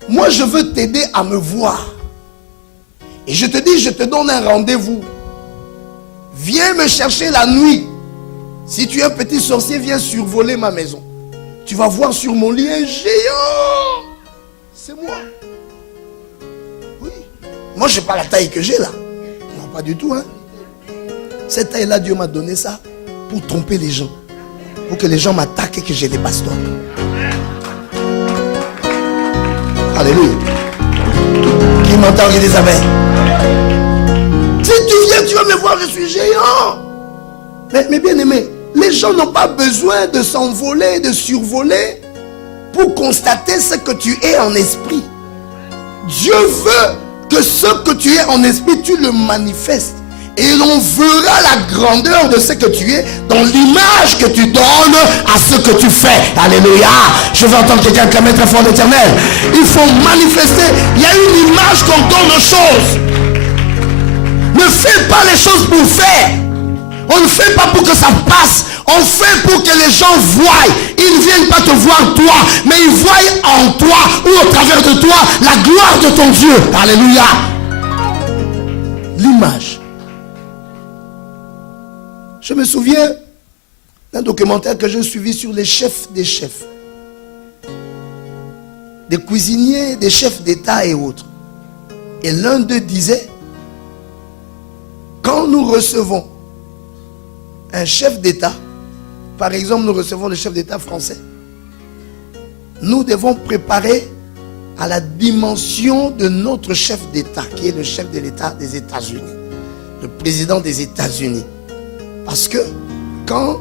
Moi, je veux t'aider à me voir. Et je te dis, je te donne un rendez-vous. Viens me chercher la nuit. Si tu es un petit sorcier, viens survoler ma maison. Tu vas voir sur mon lit un géant. C'est moi. Oui. Moi, je n'ai pas la taille que j'ai là. Non, pas du tout. Hein. Cette taille-là, Dieu m'a donné ça pour tromper les gens. Pour que les gens m'attaquent et que j'ai les bastons. Alléluia. Qui m'entend, Elisabeth? Si tu viens, tu vas me voir, je suis géant. Mais bien aimé, les gens n'ont pas besoin de s'envoler, de survoler pour constater ce que tu es en esprit. Dieu veut que ce que tu es en esprit, tu le manifestes. Et l'on verra la grandeur de ce que tu es dans l'image que tu donnes à ce que tu fais. Alléluia. Je veux entendre quelqu'un clamer très fort l'Éternel. Il faut manifester. Il y a une image qu'on donne aux choses. Ne fais pas les choses pour faire. On ne fait pas pour que ça passe. On fait pour que les gens voient. Ils ne viennent pas te voir toi, mais ils voient en toi ou au travers de toi la gloire de ton Dieu. Alléluia. L'image. Je me souviens d'un documentaire que j'ai suivi sur les chefs des chefs. Des cuisiniers, des chefs d'État et autres. Et l'un d'eux disait, quand nous recevons un chef d'État, par exemple nous recevons le chef d'État français, nous devons préparer à la dimension de notre chef d'État, qui est le chef de l'État des États-Unis, le président des États-Unis. Parce que quand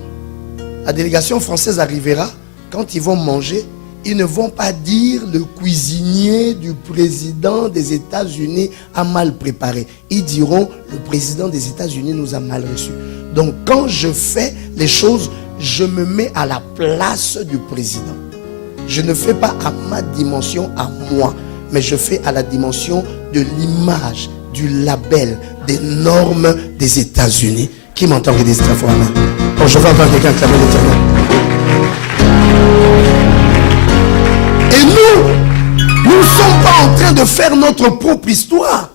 la délégation française arrivera, quand ils vont manger, ils ne vont pas dire le cuisinier du président des États-Unis a mal préparé. Ils diront le président des États-Unis nous a mal reçus. Donc quand je fais les choses, je me mets à la place du président. Je ne fais pas à ma dimension, à moi, mais je fais à la dimension de l'image, du label, des normes des États-Unis. Qui m'entend qui dit très fort? Bon, je vais entendre quelqu'un clamer l'Éternel. Et nous ne sommes pas en train de faire notre propre histoire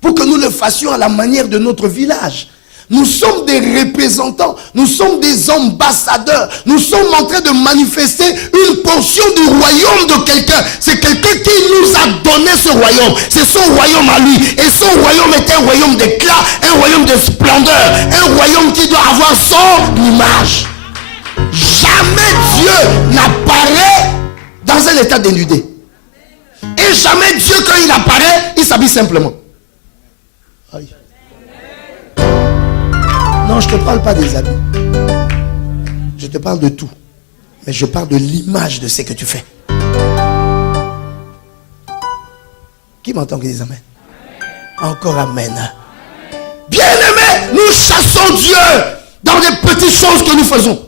pour que nous le fassions à la manière de notre village. Nous sommes des représentants, nous sommes des ambassadeurs, nous sommes en train de manifester une portion du royaume de quelqu'un. C'est quelqu'un qui nous a donné ce royaume, c'est son royaume à lui. Et son royaume est un royaume d'éclat, un royaume de splendeur, un royaume qui doit avoir son image. Jamais Dieu n'apparaît dans un état dénudé. Et jamais Dieu, quand il apparaît, il s'habille simplement. Aïe. Non, je ne te parle pas des habits. Je te parle de tout. Mais je parle de l'image de ce que tu fais. Qui m'entend qui dit amen? Encore amen. Bien-aimés, nous chassons Dieu dans les petites choses que nous faisons.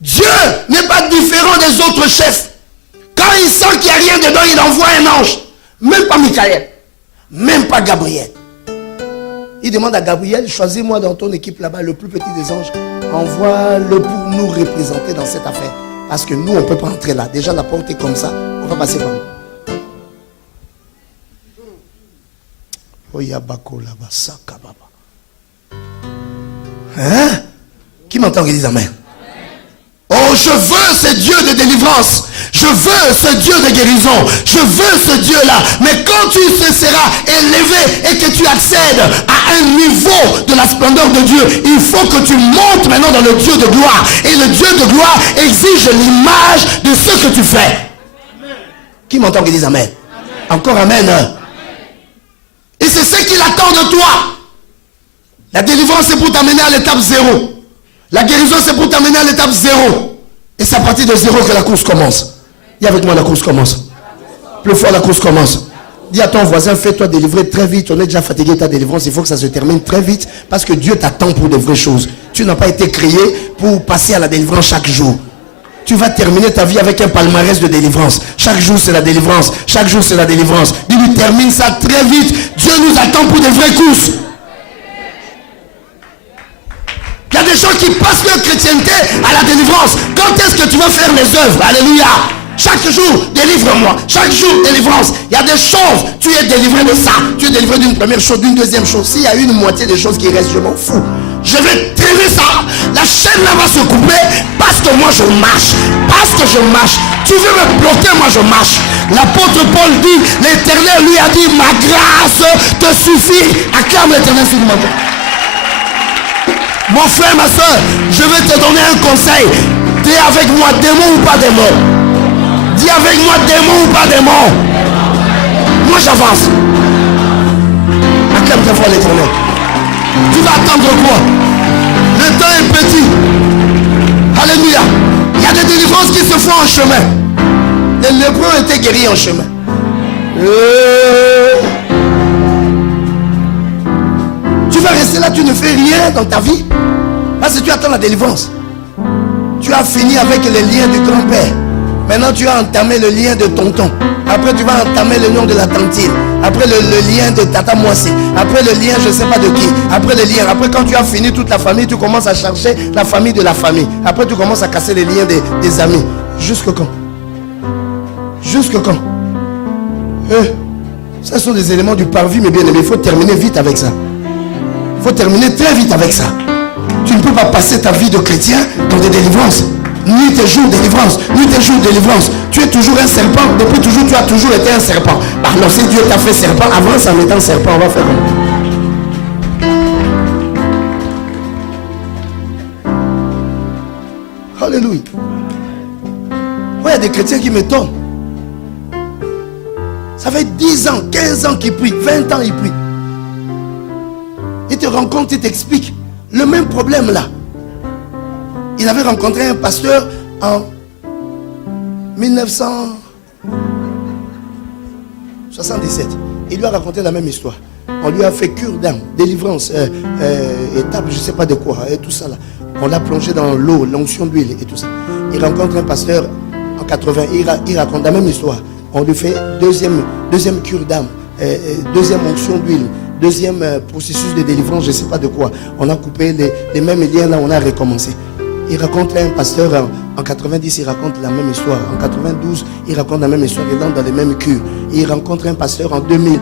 Dieu n'est pas différent des autres chefs. Quand il sent qu'il n'y a rien dedans, il envoie un ange. Même pas Michael. Même pas Gabriel. Il demande à Gabriel, choisis-moi dans ton équipe là-bas le plus petit des anges. Envoie-le pour nous représenter dans cette affaire. Parce que nous, on ne peut pas entrer là. Déjà, la porte est comme ça. On va passer par nous. Hein? Qui m'entend qui dit amen? Oh, je veux ce Dieu de délivrance. Je veux ce Dieu de guérison. Je veux ce Dieu-là. Mais quand tu te seras élevé et que tu accèdes à un niveau de la splendeur de Dieu, il faut que tu montes maintenant dans le Dieu de gloire. Et le Dieu de gloire exige l'image de ce que tu fais. Amen. Qui m'entend qui dit amen? Amen. Encore amen. Amen. Et c'est ce qu'il attend de toi. La délivrance, c'est pour t'amener à l'étape 0. La guérison, c'est pour t'amener à l'étape 0. Et c'est à partir de 0 que la course commence. Dis avec moi, la course commence. Plus fort, la course commence. Dis à ton voisin, fais-toi délivrer très vite. On est déjà fatigué de ta délivrance. Il faut que ça se termine très vite. Parce que Dieu t'attend pour de vraies choses. Tu n'as pas été créé pour passer à la délivrance chaque jour. Tu vas terminer ta vie avec un palmarès de délivrance. Chaque jour, c'est la délivrance. Chaque jour, c'est la délivrance. Dis-lui, termine ça très vite. Dieu nous attend pour de vraies courses. Il y a des gens qui passent leur chrétienté à la délivrance. Quand est-ce que tu vas faire les œuvres? Alléluia. Chaque jour, délivre-moi. Chaque jour, délivrance. Il y a des choses, tu es délivré de ça. Tu es délivré d'une première chose, d'une deuxième chose. S'il y a une moitié des choses qui restent, je m'en fous. Je vais tirer ça. La chaîne là va se couper parce que moi je marche. Parce que je marche. Tu veux me bloquer, moi je marche. L'apôtre Paul dit, l'Éternel lui a dit, ma grâce te suffit. Acclame l'Éternel sur mon cœur. Mon frère, ma soeur, je vais te donner un conseil. Dis avec moi, démon ou pas démon. Dis avec moi, démon ou pas démon. Moi j'avance. Acclame ta foi l'Éternel. Tu vas attendre quoi? Le temps est petit. Alléluia. Il y a des délivrances qui se font en chemin. Les lépreux ont été guéris en chemin. Tu vas rester là, tu ne fais rien dans ta vie. Parce que tu attends la délivrance. Tu as fini avec les liens du grand-père. Maintenant tu as entamé le lien de tonton. Après tu vas entamer le nom de la tantine. Après le lien de tata Moissé. Après le lien je ne sais pas de qui. Après le lien. Après quand tu as fini toute la famille, tu commences à chercher la famille de la famille. Après tu commences à casser les liens des amis. Jusque quand? Jusque quand? Ça sont des éléments du parvis, mes bien-aimés. Il faut terminer vite avec ça. Il faut terminer très vite avec ça. Tu ne peux pas passer ta vie de chrétien dans des délivrances. Ni tes jours de délivrance, ni tes jours de délivrance. Tu es toujours un serpent. Depuis toujours, tu as toujours été un serpent. Alors si Dieu t'a fait serpent, avance en étant serpent, on va faire comment? Alléluia. Il y a des chrétiens qui me tombent. Ça fait 10 ans, 15 ans qu'ils prient, 20 ans ils prient. Ils te rencontrent, ils t'expliquent le même problème là. Il avait rencontré un pasteur en 1977. Il lui a raconté la même histoire. On lui a fait cure d'âme, délivrance, étape, je ne sais pas de quoi, et tout ça là. On l'a plongé dans l'eau, l'onction d'huile et tout ça. Il rencontre un pasteur en 80, il raconte la même histoire. On lui fait deuxième cure d'âme, deuxième onction d'huile, deuxième processus de délivrance, je ne sais pas de quoi. On a coupé les mêmes liens là, on a recommencé. Il raconte un pasteur en 90, il raconte la même histoire. En 92, il raconte la même histoire. Il entre dans les mêmes cures. Il rencontre un pasteur en 2000,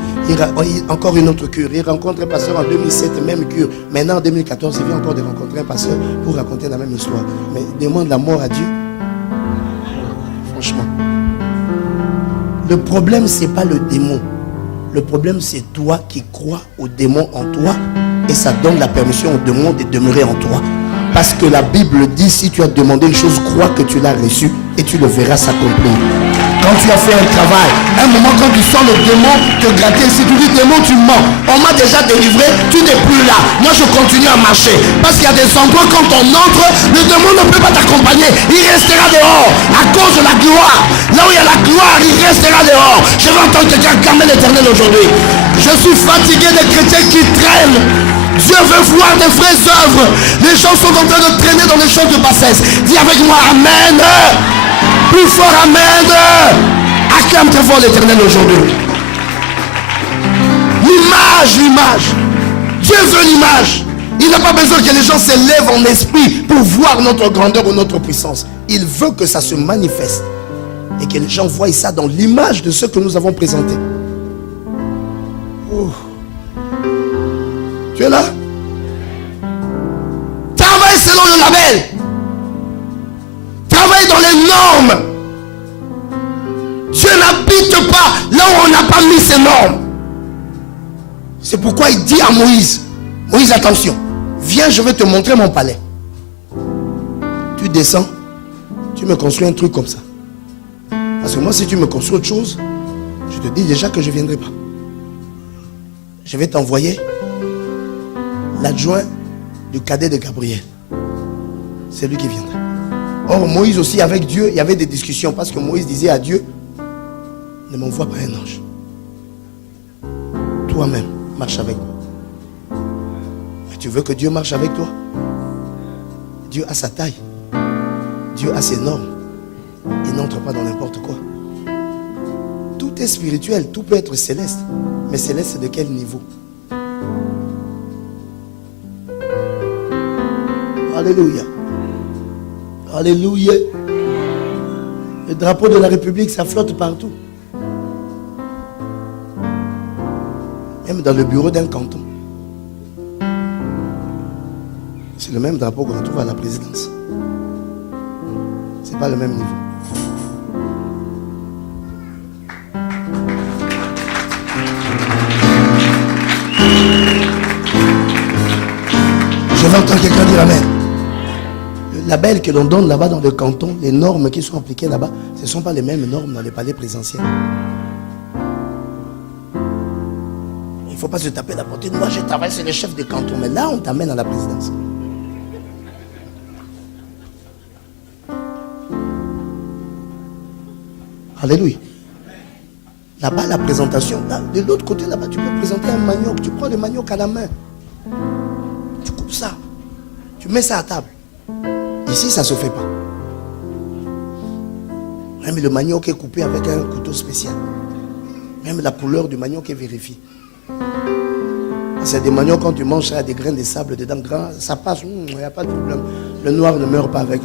encore une autre cure. Il rencontre un pasteur en 2007, même cure. Maintenant en 2014, il vient encore de rencontrer un pasteur pour raconter la même histoire. Mais il demande la mort à Dieu. Franchement. Le problème, ce n'est pas le démon. Le problème, c'est toi qui crois au démon en toi. Et ça donne la permission au démon de demeurer en toi. Parce que la Bible dit, si tu as demandé une chose, crois que tu l'as reçue et tu le verras s'accomplir. Quand tu as fait un travail, à un moment quand tu sens le démon te gratter, si tu dis démon, tu mens. On m'a déjà délivré, tu n'es plus là. Moi je continue à marcher. Parce qu'il y a des endroits quand on entre, le démon ne peut pas t'accompagner. Il restera dehors à cause de la gloire. Là où il y a la gloire, il restera dehors. Je vais entendre quelqu'un clamer l'Éternel aujourd'hui. Je suis fatigué des chrétiens qui traînent. Dieu veut voir des vraies œuvres. Les gens sont en train de traîner dans les choses de bassesse. Dis avec moi Amen. Plus fort Amen. Acclame très fort l'Éternel aujourd'hui. L'image. Dieu veut l'image. Il n'a pas besoin que les gens s'élèvent en esprit pour voir notre grandeur ou notre puissance. Il veut que ça se manifeste. Et que les gens voient ça dans l'image de ce que nous avons présenté. Oh. Tu es là? Travaille selon le label. Travaille dans les normes. Dieu n'habite pas là où on n'a pas mis ses normes. C'est pourquoi il dit à Moïse, Moïse, attention, viens, je vais te montrer mon palais. Tu descends, tu me construis un truc comme ça. Parce que moi, si tu me construis autre chose, je te dis déjà que je ne viendrai pas. Je vais t'envoyer l'adjoint du cadet de Gabriel. C'est lui qui viendra. Or, Moïse aussi, avec Dieu, il y avait des discussions parce que Moïse disait à Dieu, ne m'envoie pas un ange. Toi-même, marche avec moi. Mais tu veux que Dieu marche avec toi? Dieu a sa taille. Dieu a ses normes. Il n'entre pas dans n'importe quoi. Tout est spirituel, tout peut être céleste. Mais céleste, c'est de quel niveau? Alléluia. Alléluia. Le drapeau de la République, ça flotte partout. Même dans le bureau d'un canton. C'est le même drapeau qu'on trouve à la présidence. C'est pas le même niveau. Je vais entendre quelqu'un dire amen. Le label que l'on donne là-bas dans le canton, les normes qui sont appliquées là-bas, ce ne sont pas les mêmes normes dans les palais présidentiels. Il ne faut pas se taper la portée. Moi, je travaille sur les chefs de canton, mais là, on t'amène à la présidence. Alléluia. Là-bas, la présentation, là, de l'autre côté, là-bas, tu peux présenter un manioc. Tu prends le manioc à la main. Tu coupes ça. Tu mets ça à table. Ici, ça ne se fait pas. Même le manioc est coupé avec un couteau spécial. Même la couleur du manioc est vérifiée. C'est des maniocs, quand tu manges, ça a des grains de sable dedans. Ça passe, il n'y a pas de problème. Le noir ne meurt pas avec.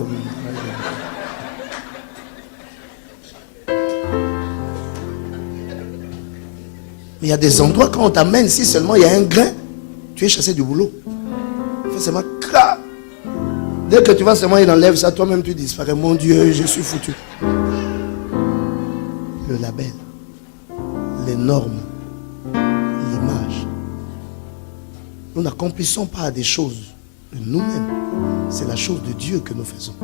Mais il y a des endroits, quand on t'amène, si seulement il y a un grain, tu es chassé du boulot. Il fait seulement cra. Dès que tu vas seulement, il enlève ça, toi-même tu disparais. Mon Dieu, je suis foutu. Le label, les normes, l'image. Nous n'accomplissons pas des choses de nous-mêmes. C'est la chose de Dieu que nous faisons.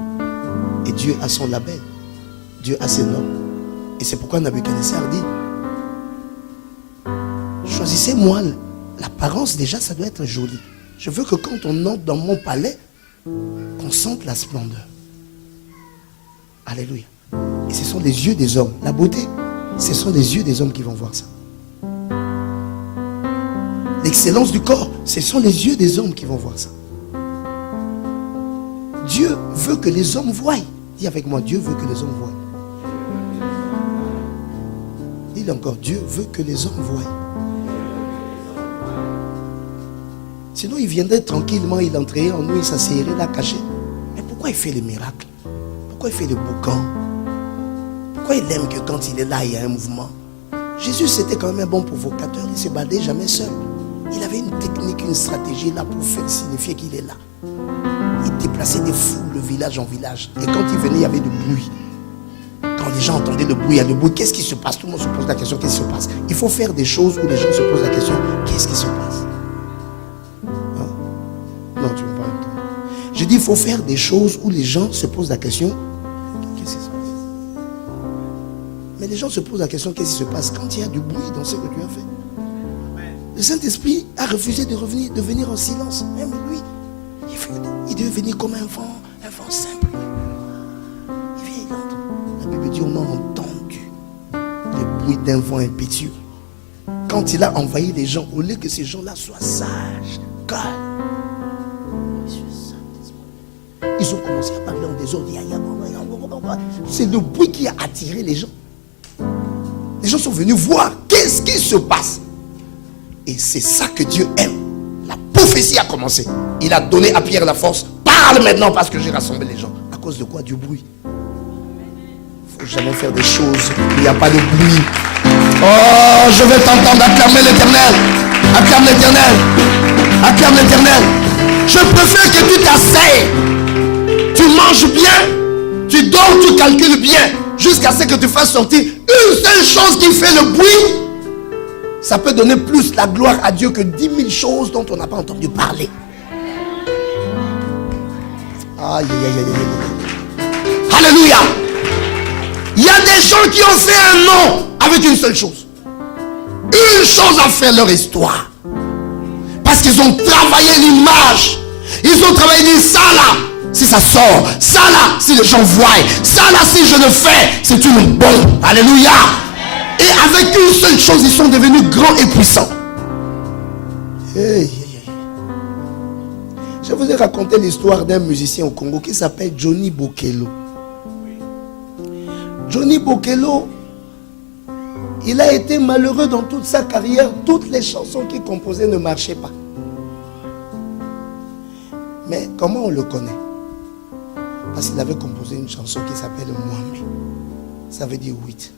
Et Dieu a son label. Dieu a ses normes. Et c'est pourquoi Nabuchodonosor dit, choisissez-moi l'apparence, déjà ça doit être joli. Je veux que quand on entre dans mon palais, qu'on sente la splendeur. Alléluia. Et ce sont les yeux des hommes. La beauté, ce sont les yeux des hommes qui vont voir ça. L'excellence du corps, ce sont les yeux des hommes qui vont voir ça. Dieu veut que les hommes voient. Dis avec moi, Dieu veut que les hommes voient. Dis encore, Dieu veut que les hommes voient. Sinon, il viendrait tranquillement, il entrerait en nous, il s'asseyerait là, caché. Mais pourquoi il fait les miracles? Pourquoi il fait le boucan? Pourquoi il aime que quand il est là, il y a un mouvement? Jésus, c'était quand même un bon provocateur. Il ne se battait jamais seul. Il avait une technique, une stratégie là pour faire signifier qu'il est là. Il déplaçait des foules de village en village. Et quand il venait, il y avait du bruit. Quand les gens entendaient le bruit, il y a le bruit. Qu'est-ce qui se passe? Tout le monde se pose la question, qu'est-ce qui se passe? Il faut faire des choses où les gens se posent la question, qu'est-ce qui se passe? Non, tu ne veux pas entendre. Je dis, il faut faire des choses où les gens se posent la question, qu'est-ce qui se passe? Mais les gens se posent la question, qu'est-ce qui se passe? Quand il y a du bruit dans ce que tu as fait. Le Saint-Esprit a refusé de venir en silence. Même lui, il devait venir comme un vent simple. Il vient, il entre. La Bible dit, on a entendu le bruit d'un vent impétueux. Quand il a envahi les gens, au lieu que ces gens-là soient sages, calmes, ils ont commencé à parler en désordre. C'est le bruit qui a attiré les gens. Les gens sont venus voir qu'est-ce qui se passe. Et c'est ça que Dieu aime. La prophétie a commencé. Il a donné à Pierre la force. Parle maintenant parce que j'ai rassemblé les gens. À cause de quoi? Du bruit. Il ne faut jamais faire des choses où il n'y a pas de bruit. Oh, je vais t'entendre acclamer l'Éternel. Acclame l'Éternel. Acclame l'Éternel. Je préfère que tu t'asseyes. Tu manges bien. Tu dors, tu calcules bien. Jusqu'à ce que tu fasses sortir une seule chose qui fait le bruit. Ça peut donner plus la gloire à Dieu que 10 000 choses dont on n'a pas entendu parler. Aïe, aïe, aïe, aïe, aïe. Alléluia. Il y a des gens qui ont fait un nom avec une seule chose. Une chose a fait leur histoire. Parce Parce qu'ils ont travaillé l'image. Ils ont travaillé dit ça là, si ça sort. Ça là, si les gens voient. Ça là, si je le fais, c'est une bombe. Alléluia. Et avec une seule chose, ils sont devenus grands et puissants. Hey. Je vous ai raconté l'histoire d'un musicien au Congo qui s'appelle Johnny Bokelo. Johnny Bokelo, il a été malheureux dans toute sa carrière. Toutes les chansons qu'il composait ne marchaient pas. Mais comment on le connaît? Parce qu'il avait composé une chanson qui s'appelle Mwambe. Ça veut dire 8.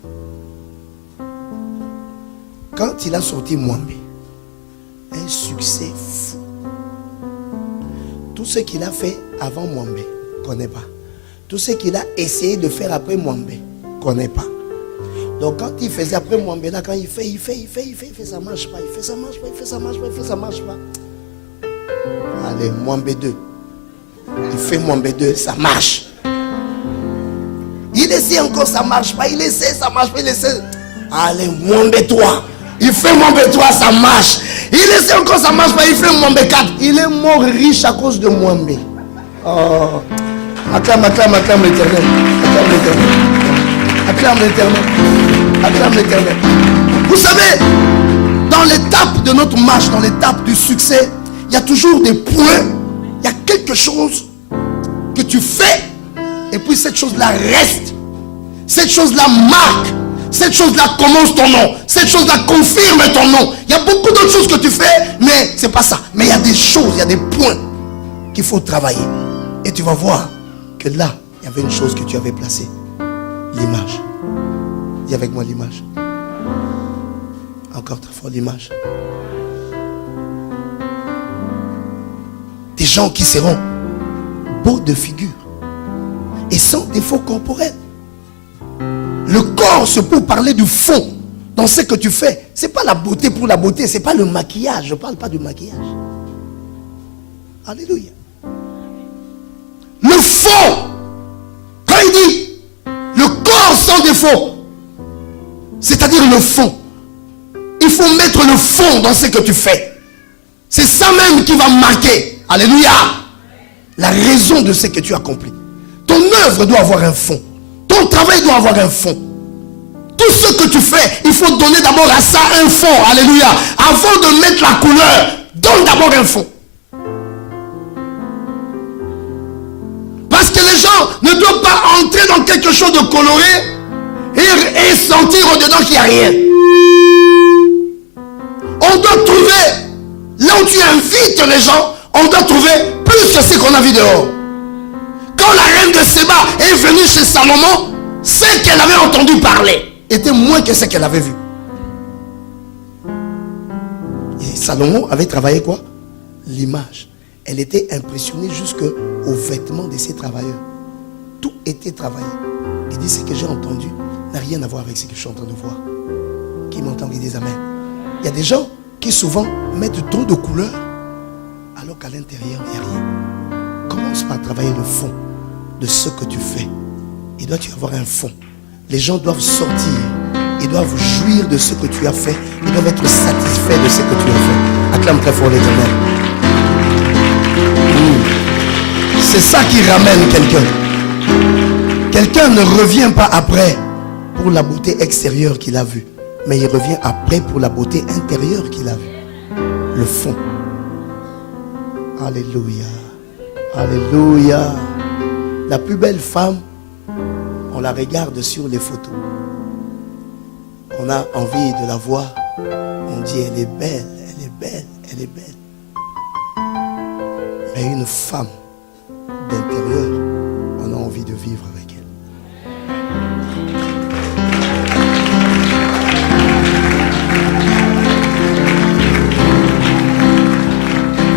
Quand il a sorti Mwambe, un succès fou. Tout ce qu'il a fait avant Mwambe, ne connaît pas. Tout ce qu'il a essayé de faire après Mwambe, ne connaît pas. Donc quand il faisait après Mwambe, là, quand il fait, ça marche pas, ça marche pas. Allez, Mwambe 2. Il fait Mwambe 2, ça marche. Il essaie encore, ça marche pas. Il essaie, ça marche pas. Il essaie. Allez, Mwambe 3. Il fait Mwambe 3, ça marche. Il essaie encore, ça marche pas. Il fait Mwambe 4. Il est mort riche à cause de Mwambe. Oh. Acclame l'Éternel. Acclame l'Éternel. Vous savez, dans l'étape de notre marche, dans l'étape du succès, il y a toujours des points. Il y a quelque chose que tu fais et puis cette chose-là reste. Cette chose-là marque. Cette chose-là commence ton nom. Cette chose-là confirme ton nom. Il y a beaucoup d'autres choses que tu fais, mais c'est pas ça. Mais il y a des choses, il y a des points qu'il faut travailler. Et tu vas voir que là, il y avait une chose que tu avais placée. L'image. Dis avec moi l'image. Encore très fort l'image. Des gens qui seront beaux de figure et sans défaut corporel. Le corps, c'est pour parler du fond dans ce que tu fais. Ce n'est pas la beauté pour la beauté, ce n'est pas le maquillage. Je ne parle pas du maquillage. Alléluia. Le fond, quand il dit le corps sans défaut, c'est-à-dire le fond. Il faut mettre le fond dans ce que tu fais. C'est ça même qui va marquer. Alléluia. La raison de ce que tu accomplis. Ton œuvre doit avoir un fond. Ton travail doit avoir un fond. Tout ce que tu fais, il faut donner d'abord à ça un fond. Alléluia. Avant de mettre la couleur, donne d'abord un fond. Parce que les gens ne doivent pas entrer dans quelque chose de coloré et sentir au-dedans qu'il n'y a rien. On doit trouver, là où tu invites les gens, on doit trouver plus que ce qu'on a vu dehors. Quand la reine de Séba est venue chez Salomon, ce qu'elle avait entendu parler était moins que ce qu'elle avait vu. Et Salomon avait travaillé quoi? L'image. Elle était impressionnée jusqu'aux vêtements de ses travailleurs. Tout était travaillé. Il dit ce que j'ai entendu n'a rien à voir avec ce que je suis en train de voir. Qui m'entend, qui dit amen. Il y a des gens qui souvent mettent trop de couleurs alors qu'à l'intérieur il n'y a rien. Commence par travailler le fond de ce que tu fais. Il doit y avoir un fond. Les gens doivent sortir. Ils doivent jouir de ce que tu as fait. Ils doivent être satisfaits de ce que tu as fait. Acclame très fort l'Éternel. C'est ça qui ramène quelqu'un. Quelqu'un ne revient pas après pour la beauté extérieure qu'il a vue. Mais il revient après pour la beauté intérieure qu'il a vue. Le fond. Alléluia. Alléluia. La plus belle femme, on la regarde sur les photos. On a envie de la voir. On dit elle est belle, elle est belle, elle est belle. Mais une femme d'intérieur, on a envie de vivre avec elle.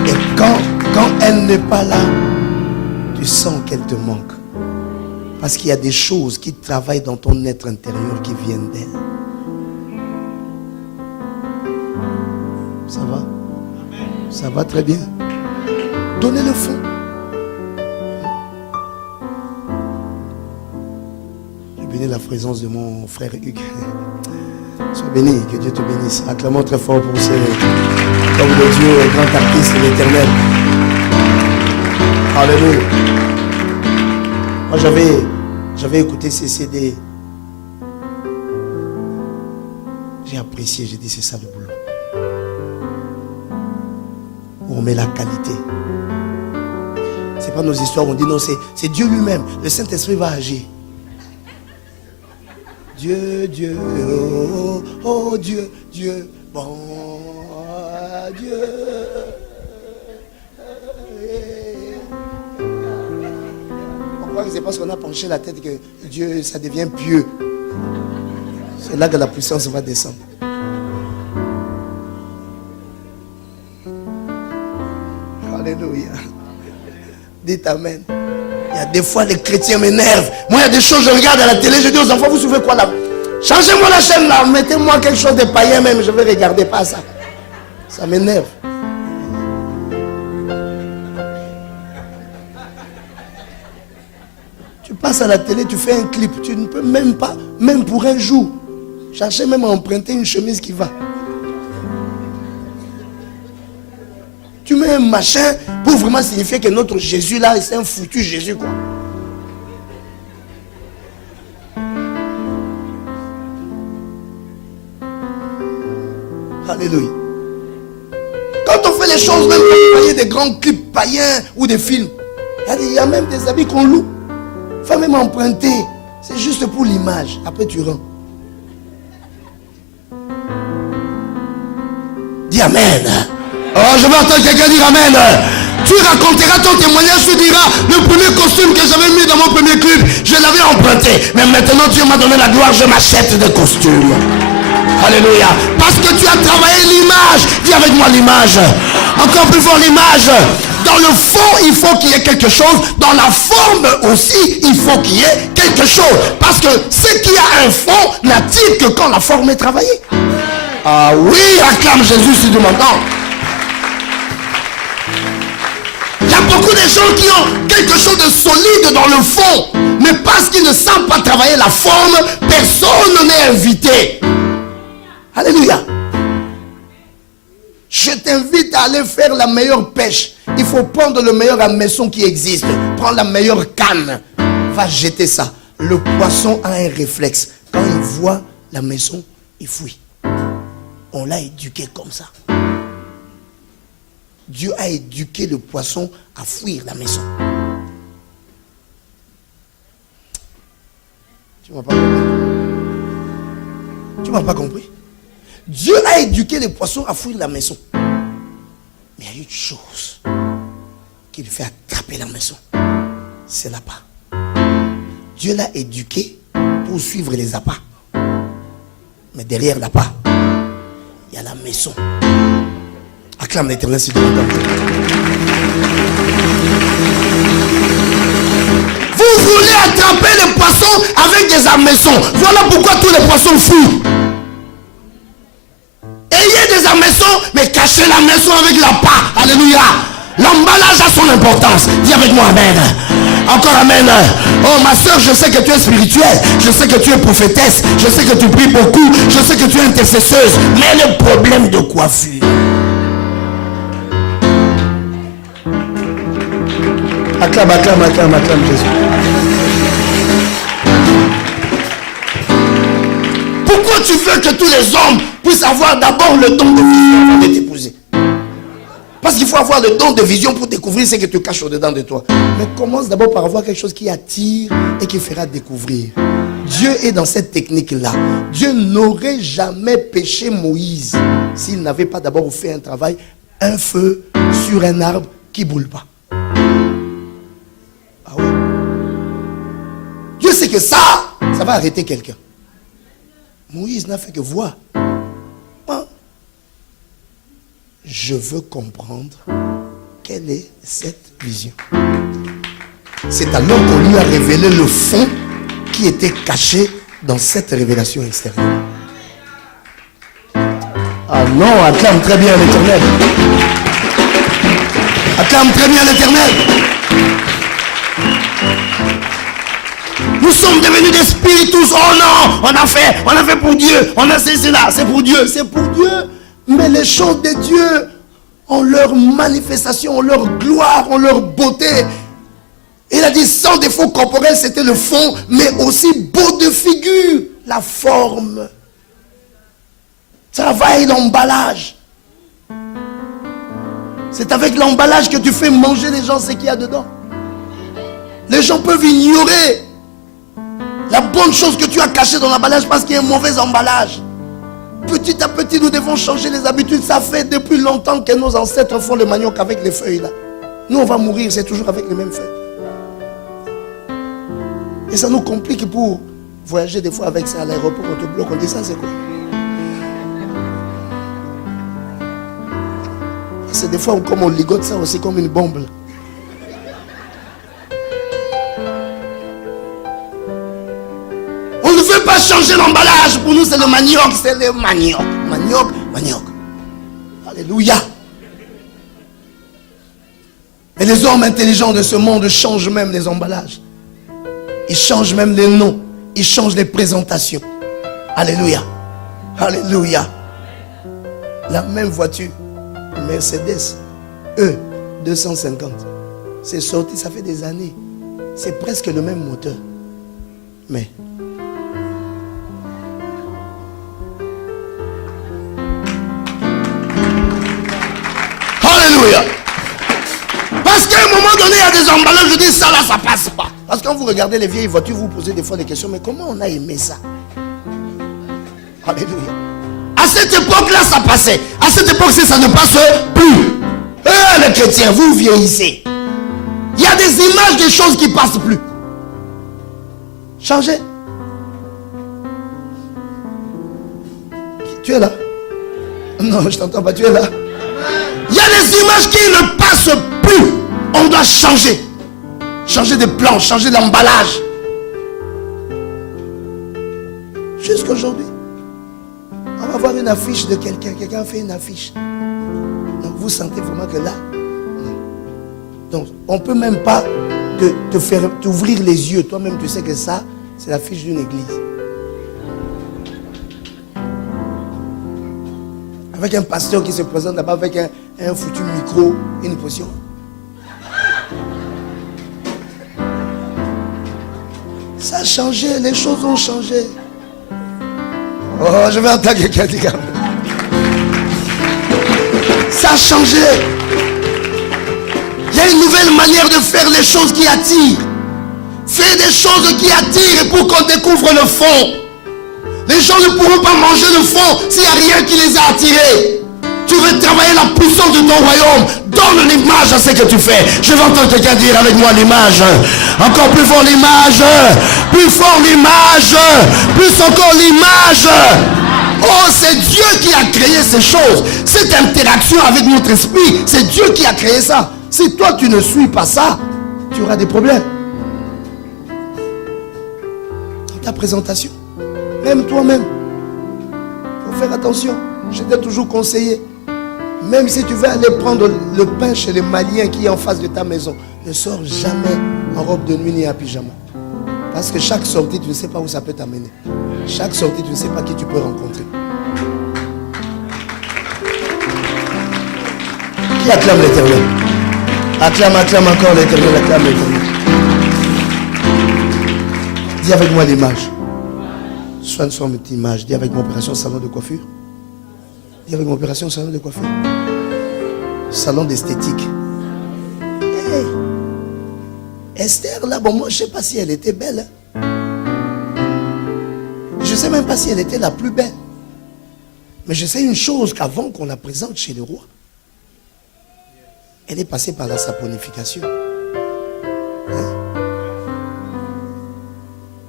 Et quand elle n'est pas là, tu sens qu'elle te manque. Parce qu'il y a des choses qui travaillent dans ton être intérieur qui viennent d'elle. Ça va? Ça va très bien. Donnez le fond. J'ai béni la présence de mon frère Hugues. Sois béni, que Dieu te bénisse. Acclamons très fort pour ce homme de Dieu, grand artiste de l'Éternel. Alléluia. Moi, j'avais écouté ces CD. J'ai apprécié, j'ai dit c'est ça le boulot. Où on met la qualité. C'est pas nos histoires, on dit non, c'est Dieu lui-même. Le Saint-Esprit va agir. Dieu, Dieu, oh, oh Dieu, Dieu, bon Dieu. On croit que c'est parce qu'on a penché la tête que Dieu, ça devient pieux. C'est là que la puissance va descendre. Alléluia. Dites Amen. Il y a des fois les chrétiens m'énervent. Moi il y a des choses, je regarde à la télé, je dis aux enfants, vous souvenez quoi là? Changez-moi la chaîne là, mettez-moi quelque chose de païen même, je vais regarder pas ça. Ça m'énerve. Tu passes à la télé, tu fais un clip, tu ne peux même pas, même pour un jour, chercher même à emprunter une chemise qui va. Tu mets un machin pour vraiment signifier que notre Jésus là, c'est un foutu Jésus quoi. Alléluia. Quand on fait les choses, même quand vous voyez des grands clips païens ou des films, il y a même des habits qu'on loue. Il faut même emprunter. C'est juste pour l'image. Après tu rends. Dis Amen. Oh, je vais entendre quelqu'un dire Amen. Tu raconteras ton témoignage, tu diras, le premier costume que j'avais mis dans mon premier clip, je l'avais emprunté. Mais maintenant Dieu m'a donné la gloire, je m'achète des costumes. Alléluia. Parce que tu as travaillé l'image. Dis avec moi l'image. Encore plus fort l'image. Dans le fond, il faut qu'il y ait quelque chose. Dans la forme aussi, il faut qu'il y ait quelque chose. Parce que ce qui a un fond n'attire que quand la forme est travaillée. Ah oui, acclame Jésus si tu m'entends. Il y a beaucoup de gens qui ont quelque chose de solide dans le fond. Mais parce qu'ils ne savent pas travailler la forme, personne n'est invité. Alléluia. Je t'invite à aller faire la meilleure pêche. Il faut prendre le meilleur hameçon qui existe. Prends la meilleure canne. Va jeter ça. Le poisson a un réflexe. Quand il voit la maison, il fuit. On l'a éduqué comme ça. Dieu a éduqué le poisson à fuir la maison. Tu m'as pas compris? Tu m'as pas compris? Dieu a éduqué les poissons à fuir la maison. Mais il y a une chose qui lui fait attraper la maison. C'est l'appât. Dieu l'a éduqué pour suivre les appâts. Mais derrière l'appât, il y a la maison. Acclame l'Éternel si tu m'entends. Vous voulez attraper les poissons avec des hameçons. Voilà pourquoi tous les poissons fuient. Ayez des hameçons, mais cachez la maison avec l'appât. Alléluia. L'emballage a son importance. Dis avec moi Amen. Encore Amen. Oh ma soeur, je sais que tu es spirituelle. Je sais que tu es prophétesse. Je sais que tu pries beaucoup. Je sais que tu es intercesseuse. Mais le problème de coiffure. Acclame, acclame, acclame, acclame Jésus. Pourquoi tu veux que tous les hommes puissent avoir d'abord le don de vision avant de t'épouser? Parce qu'il faut avoir le don de vision pour découvrir ce que tu caches au-dedans de toi. Mais commence d'abord par avoir quelque chose qui attire et qui fera découvrir. Dieu est dans cette technique-là. Dieu n'aurait jamais péché Moïse s'il n'avait pas d'abord fait un travail, un feu sur un arbre qui ne brûle pas. Ah oui. Dieu sait que ça va arrêter quelqu'un. Moïse n'a fait que voir. Je veux comprendre quelle est cette vision. C'est alors qu'on lui a révélé le fond qui était caché dans cette révélation extérieure. Ah non, acclame très bien l'Éternel. Acclame très bien l'Éternel. Nous sommes devenus des spiritus. Oh non, on a fait pour Dieu. On a ceci là, c'est pour Dieu. C'est pour Dieu. Mais les choses de Dieu ont leur manifestation, ont leur gloire, ont leur beauté. Il a dit sans défaut corporel, c'était le fond, mais aussi beau de figure, la forme. Travaille l'emballage. C'est avec l'emballage que tu fais manger les gens ce qu'il y a dedans. Les gens peuvent ignorer la bonne chose que tu as cachée dans l'emballage parce qu'il y a un mauvais emballage. Petit à petit, nous devons changer les habitudes. Ça fait depuis longtemps que nos ancêtres font le manioc avec les feuilles là. Nous, on va mourir, c'est toujours avec les mêmes feuilles. Et ça nous complique pour voyager des fois avec ça à l'aéroport, on te bloque, on dit ça, c'est quoi? C'est des fois comme on ligote ça aussi comme une bombe. Là. On ne veut pas changer l'emballage. Pour nous, c'est le manioc, c'est le manioc. Manioc, manioc. Alléluia. Et les hommes intelligents de ce monde changent même les emballages. Ils changent même les noms. Ils changent les présentations. Alléluia. Alléluia. La même voiture. Mercedes E250. C'est sorti, ça fait des années. C'est presque le même moteur. Mais Alléluia. Parce qu'à un moment donné, il y a des emballages, je dis ça là, ça passe pas. Parce que quand vous regardez les vieilles voitures, vous vous posez des fois des questions, mais comment on a aimé ça? Alléluia. À cette époque-là, ça passait. À cette époque-ci, ça ne passe plus. Les chrétiens, vous vieillissez. Il y a des images, des choses qui ne passent plus. Changez. Tu es là? Non, je t'entends pas, tu es là. Il y a des images qui ne passent plus. On doit changer. Changer de plan, changer d'emballage. Jusqu'aujourd'hui. On va voir une affiche de quelqu'un. Quelqu'un a fait une affiche. Donc vous sentez vraiment que là, non. Donc on ne peut même pas te faire t'ouvrir les yeux. Toi-même tu sais que ça, c'est l'affiche d'une église. Avec un pasteur qui se présente là-bas avec un foutu micro, une potion. Ça a changé, les choses ont changé. Oh, je vais entendre quelqu'un dire. Ça a changé. Il y a une nouvelle manière de faire les choses qui attirent. Fais des choses qui attirent pour qu'on découvre le fond. Les gens ne pourront pas manger le fond s'il n'y a rien qui les a attirés. Tu veux travailler la puissance de ton royaume. Donne l'image à ce que tu fais. Je vais entendre quelqu'un dire avec moi l'image. Encore plus fort l'image. Plus fort l'image. Plus encore l'image. Oh, c'est Dieu qui a créé ces choses. Cette interaction avec notre esprit, c'est Dieu qui a créé ça. Si toi tu ne suis pas ça, tu auras des problèmes. Dans ta présentation. Même toi-même. Il faut faire attention. Je t'ai toujours conseillé. Même si tu veux aller prendre le pain chez les Maliens qui est en face de ta maison, ne sors jamais en robe de nuit ni en pyjama. Parce que chaque sortie, tu ne sais pas où ça peut t'amener. Chaque sortie, tu ne sais pas qui tu peux rencontrer. Qui acclame l'Éternel? Acclame, acclame encore l'Éternel, acclame l'Éternel. Dis avec moi l'image. Soigne son petite image. Dis avec mon opération salon de coiffure. Dis avec mon opération salon de coiffure. Salon d'esthétique. Hey. Esther, là, bon, moi, je ne sais pas si elle était belle. Hein. Je ne sais même pas si elle était la plus belle. Mais je sais une chose, qu'avant qu'on la présente chez le roi, elle est passée par la saponification. Hein?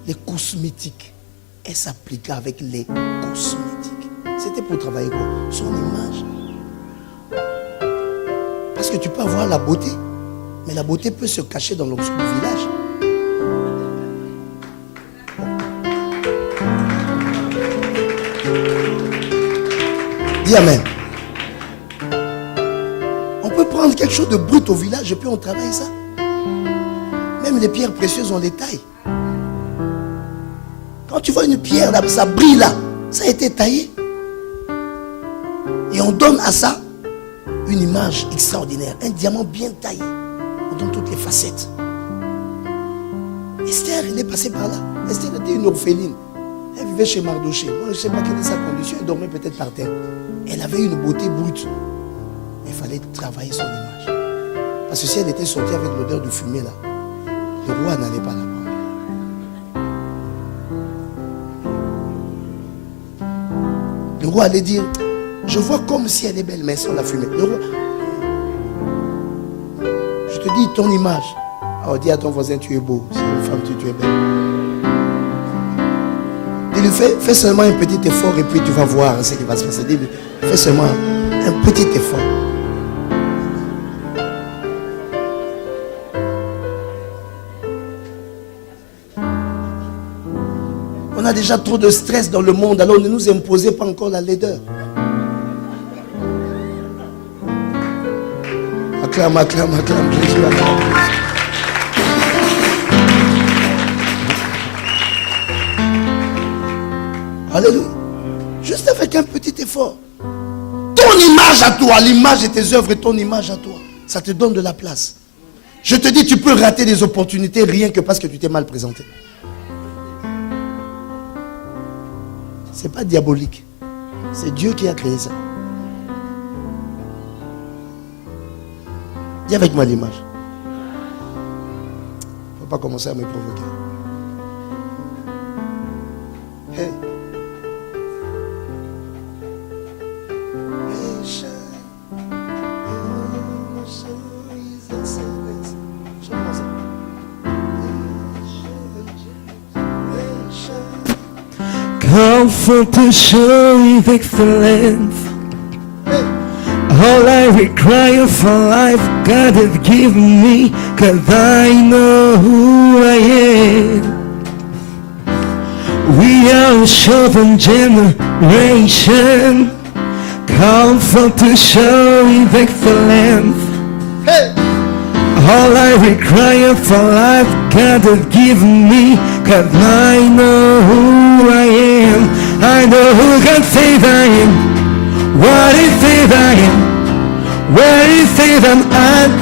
Les cosmétiques. Elle s'appliqua avec les cosmétiques. C'était pour travailler quoi? Son image. Parce que tu peux avoir la beauté, mais la beauté peut se cacher dans l'obscur village. Dis amen. On peut prendre quelque chose de brut au village et puis on travaille ça. Même les pierres précieuses, on les taille. Quand tu vois une pierre là, ça brille là, ça a été taillé. Et on donne à ça une image extraordinaire. Un diamant bien taillé. On donne toutes les facettes. Esther, elle est passée par là. Esther était une orpheline. Elle vivait chez Mardoché. Moi, je ne sais pas quelle est sa condition. Elle dormait peut-être par terre. Elle avait une beauté brute. Mais il fallait travailler son image. Parce que si elle était sortie avec l'odeur de fumée là, le roi n'allait pas là-bas. Le roi allait dire, je vois comme si elle est belle, mais sans la fumée. Le roi, je te dis ton image. Alors dis à ton voisin, tu es beau. Si une femme, tu es belle. Dis-lui, fais seulement un petit effort et puis tu vas voir ce qui va se passer. Dis-lui, fais seulement un petit effort. On a déjà trop de stress dans le monde, alors ne nous imposez pas encore la laideur. Acclame, acclame, acclame Jésus, acclame. Alléluia. Juste avec un petit effort. Ton image à toi, l'image de tes œuvres et ton image à toi, ça te donne de la place. Je te dis, tu peux rater des opportunités rien que parce que tu t'es mal présenté. Ce n'est pas diabolique. C'est Dieu qui a créé ça. Dis avec moi l'image. Il ne faut pas commencer à me provoquer. Hey. Comfort to show with excellence. All I require for life, God has given me, 'cause I know who I am. We are a chosen generation, comfort to show with excellence. Hey. All I require for life, God has given me, 'cause I know who I am. I know who God says I am, what He says I am, where He says I'm at.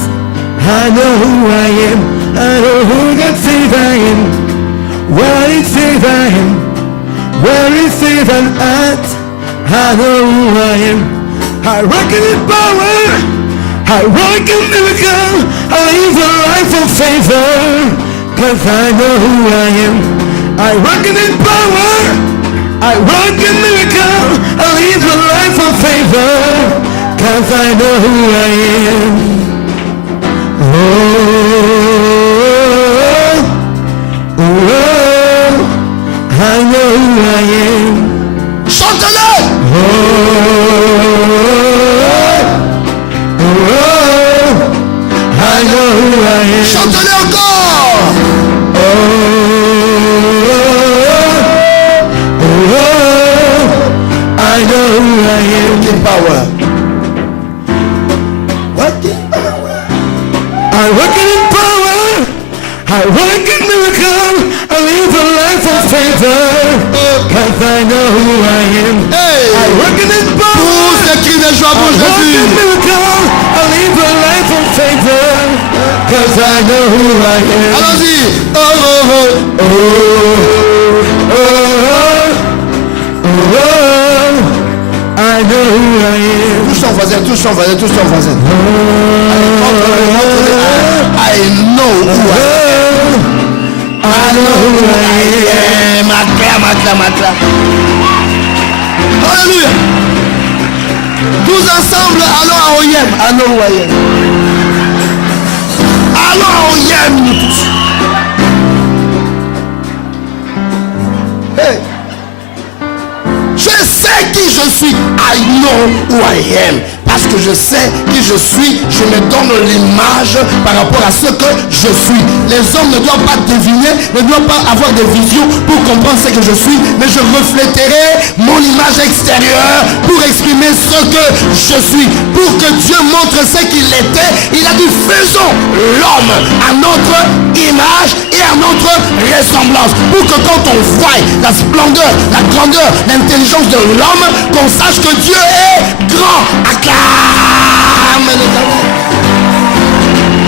I know who I am, I know who God says I am, what He says I am, where He says I'm at. I know who I am. I work in His power, I work in miracle, I live a life of favor, 'cause I know who I am. I work in His power, I work in miracle, I live a life of favor, 'cause I know who I am. Oh, oh, oh, I know who I am. Chante-le! Oh, I know who I am. Chante-le encore! Oh, I know who I am. Working power. Working power. I work in power, I work in miracle, I live a life of favor, 'cause I know who I am. Hey! I work in power, Pousse les cris de joie I pour work in Jésus. miracle, I live a life of favor, 'cause I know who I am. Allons-y. Oh, oh, oh. Oh, oh, oh, oh, I know who I am. Touche ton voisin, touche ton voisin, touche ton voisin. Allez, montre-le, montre-le. I know who I am. I know who I am. Acclame, acclame, acclame. Alléluia. Tous ensemble, allons à Oyem. I know who I am. Allons à Oyem, nous tous. Hey. Je sais qui je suis. I know who I am. Parce que je sais qui je suis, je me donne l'image par rapport à ce que je suis. Les hommes ne doivent pas deviner, ne doivent pas avoir des visions pour comprendre ce que je suis, mais je refléterai mon image extérieure pour exprimer ce que je suis. Pour que Dieu montre ce qu'il était, il a dit faisons l'homme à notre image et à notre ressemblance. Pour que quand on voit la splendeur, la grandeur, l'intelligence de l'homme, qu'on sache que Dieu est grand. Acclame l'Éternel.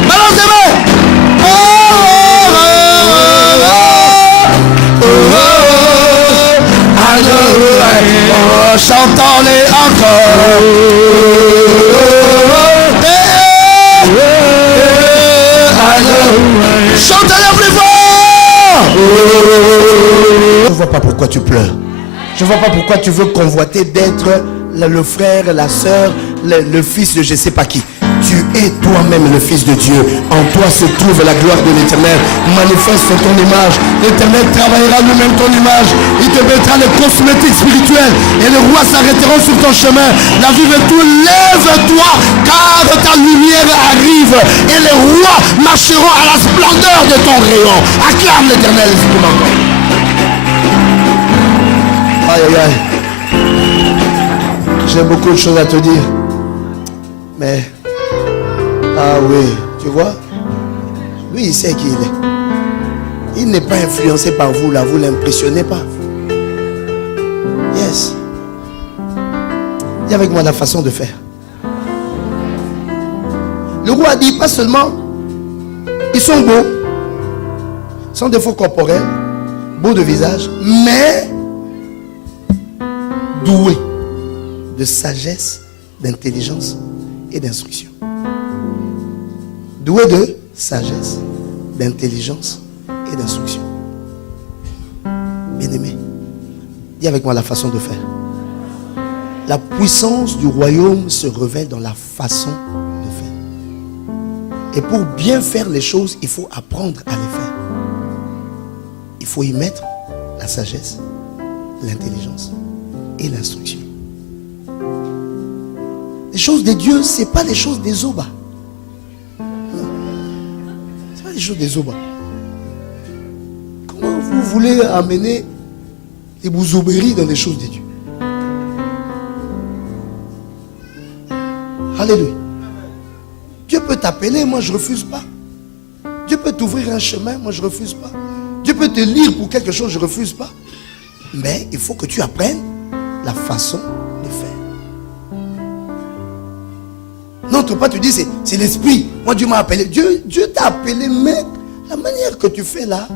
Balance les mains. Oh, oh, oh, oh, oh, oh, I know who I am. Oh, chantons-les encore. Chantez-les plus fort. Je ne vois pas pourquoi tu pleures. Je ne vois pas pourquoi tu veux convoiter d'être le frère, la soeur, le fils de je ne sais pas qui. Tu es toi-même le fils de Dieu. En toi se trouve la gloire de l'Éternel. Manifeste ton image. L'Éternel travaillera lui-même ton image. Il te mettra les cosmétiques spirituels. Et les rois s'arrêteront sur ton chemin. La vie veut tout, lève-toi, car ta lumière arrive. Et les rois marcheront à la splendeur de ton rayon. Acclame l'Éternel, si tu m'entends. Aïe, aïe, aïe. J'ai beaucoup de choses à te dire. Mais... ah oui, tu vois, lui il sait qui il est. Il n'est pas influencé par vous là, vous l'impressionnez pas. Yes. Dis avec moi la façon de faire. Le roi a dit pas seulement ils sont beaux, sans défaut corporel, beaux de visage, mais doués de sagesse, d'intelligence et d'instruction. Doué de sagesse, d'intelligence et d'instruction. Bien-aimé, dis avec moi la façon de faire. La puissance du royaume se révèle dans la façon de faire. Et pour bien faire les choses, il faut apprendre à les faire. Il faut y mettre la sagesse, l'intelligence et l'instruction. Les choses de Dieu, ce n'est pas les choses des Oba. Les choses des Oba. Comment vous voulez amener les bouzouberies dans les choses de Dieu? Alléluia. Dieu peut t'appeler, moi je ne refuse pas. Dieu peut t'ouvrir un chemin, moi je ne refuse pas. Dieu peut te lire pour quelque chose, je ne refuse pas. Mais il faut que tu apprennes la façon de faire. N'entre pas, tu dis c'est l'esprit. Moi Dieu m'a appelé. Dieu t'a appelé, mais la manière que tu fais là,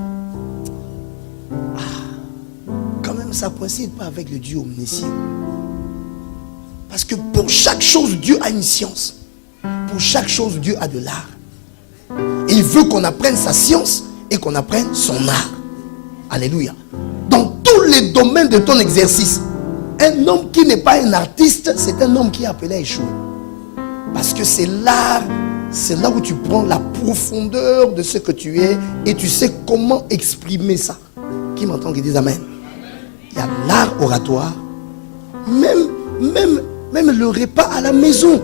quand même ça ne coïncide pas avec le Dieu omniscient. Parce que pour chaque chose, Dieu a une science. Pour chaque chose, Dieu a de l'art. Et il veut qu'on apprenne sa science et qu'on apprenne son art. Alléluia. Dans tous les domaines de ton exercice, un homme qui n'est pas un artiste, c'est un homme qui est appelé à échouer. Parce que c'est l'art, c'est là où tu prends la profondeur de ce que tu es et tu sais comment exprimer ça. Qui m'entend qui dit amen? Il y a l'art oratoire, même le repas à la maison.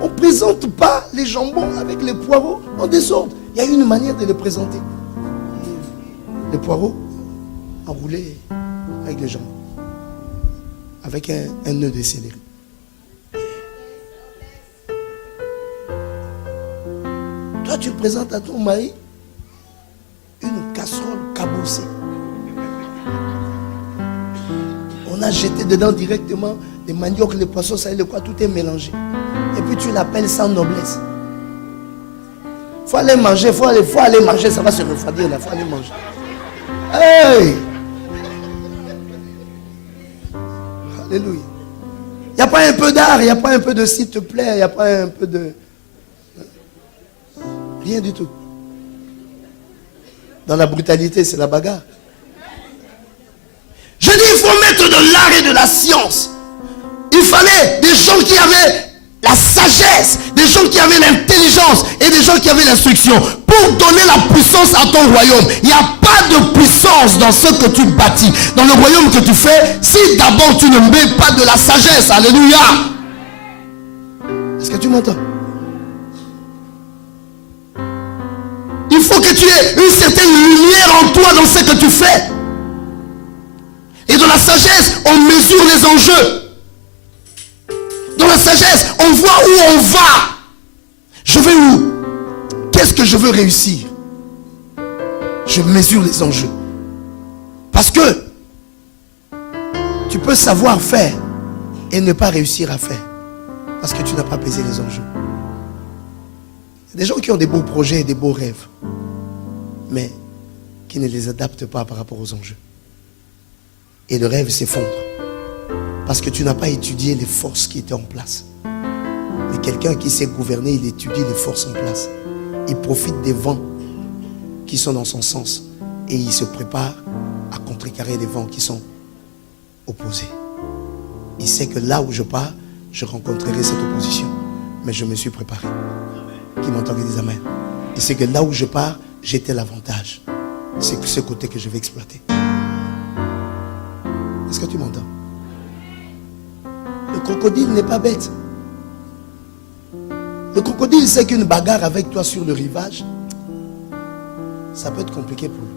On ne présente pas les jambons avec les poireaux en désordre. Il y a une manière de les présenter. Les poireaux enroulés avec les jambons. Avec un nœud de céleri. Toi, tu présentes à ton mari une casserole cabossée. On a jeté dedans directement les maniocs, les poissons, ça et le quoi, tout est mélangé. Et puis tu l'appelles sans noblesse. Il faut aller manger, faut aller manger, ça va se refroidir là, il faut aller manger. Hey! Alléluia. Il n'y a pas un peu d'art, il n'y a pas un peu de s'il te plaît, il n'y a pas un peu de... Rien du tout. Dans la brutalité, c'est la bagarre. Je dis, il faut mettre de l'art et de la science. Il fallait des gens qui avaient la sagesse, des gens qui avaient l'intelligence et des gens qui avaient l'instruction pour donner la puissance à ton royaume. Il n'y a pas de puissance dans ce que tu bâtis, dans le royaume que tu fais, si d'abord tu ne mets pas de la sagesse. Alléluia. Est-ce que tu m'entends? Il faut que tu aies une certaine lumière en toi dans ce que tu fais. Et dans la sagesse, on mesure les enjeux. Dans la sagesse, on voit où on va. Je vais où? Qu'est-ce que je veux réussir? Je mesure les enjeux. Parce que tu peux savoir faire et ne pas réussir à faire. Parce que tu n'as pas pesé les enjeux. Il y a des gens qui ont des beaux projets et des beaux rêves, mais qui ne les adaptent pas par rapport aux enjeux. Et le rêve s'effondre. Parce que tu n'as pas étudié les forces qui étaient en place. Mais quelqu'un qui sait gouverner, il étudie les forces en place. Il profite des vents qui sont dans son sens. Et il se prépare à contrecarrer les vents qui sont opposés. Il sait que là où je pars, je rencontrerai cette opposition. Mais je me suis préparé. Qui m'entend, qui dit amen. Il sait que là où je pars, j'ai tel avantage. C'est ce côté que je vais exploiter. Est-ce que tu m'entends? Le crocodile n'est pas bête. Le crocodile sait qu'une bagarre avec toi sur le rivage, ça peut être compliqué pour lui.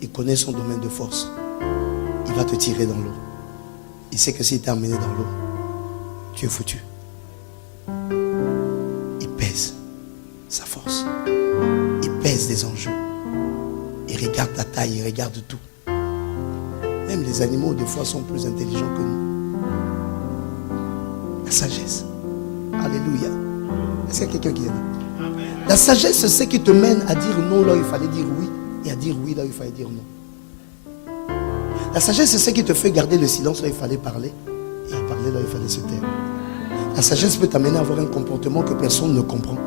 Il connaît son domaine de force. Il va te tirer dans l'eau. Il sait que s'il t'a emmené dans l'eau, tu es foutu. Il pèse sa force. Il pèse des enjeux. Il regarde ta taille, il regarde tout. Même les animaux, des fois, sont plus intelligents que nous. La sagesse. Alléluia. Est-ce qu'il y a quelqu'un qui est là? La sagesse, c'est ce qui te mène à dire non là où il fallait dire oui, et à dire oui là où il fallait dire non. La sagesse, c'est ce qui te fait garder le silence là où il fallait parler, et à parler là où il fallait se taire. La sagesse peut t'amener à avoir un comportement que personne ne comprend,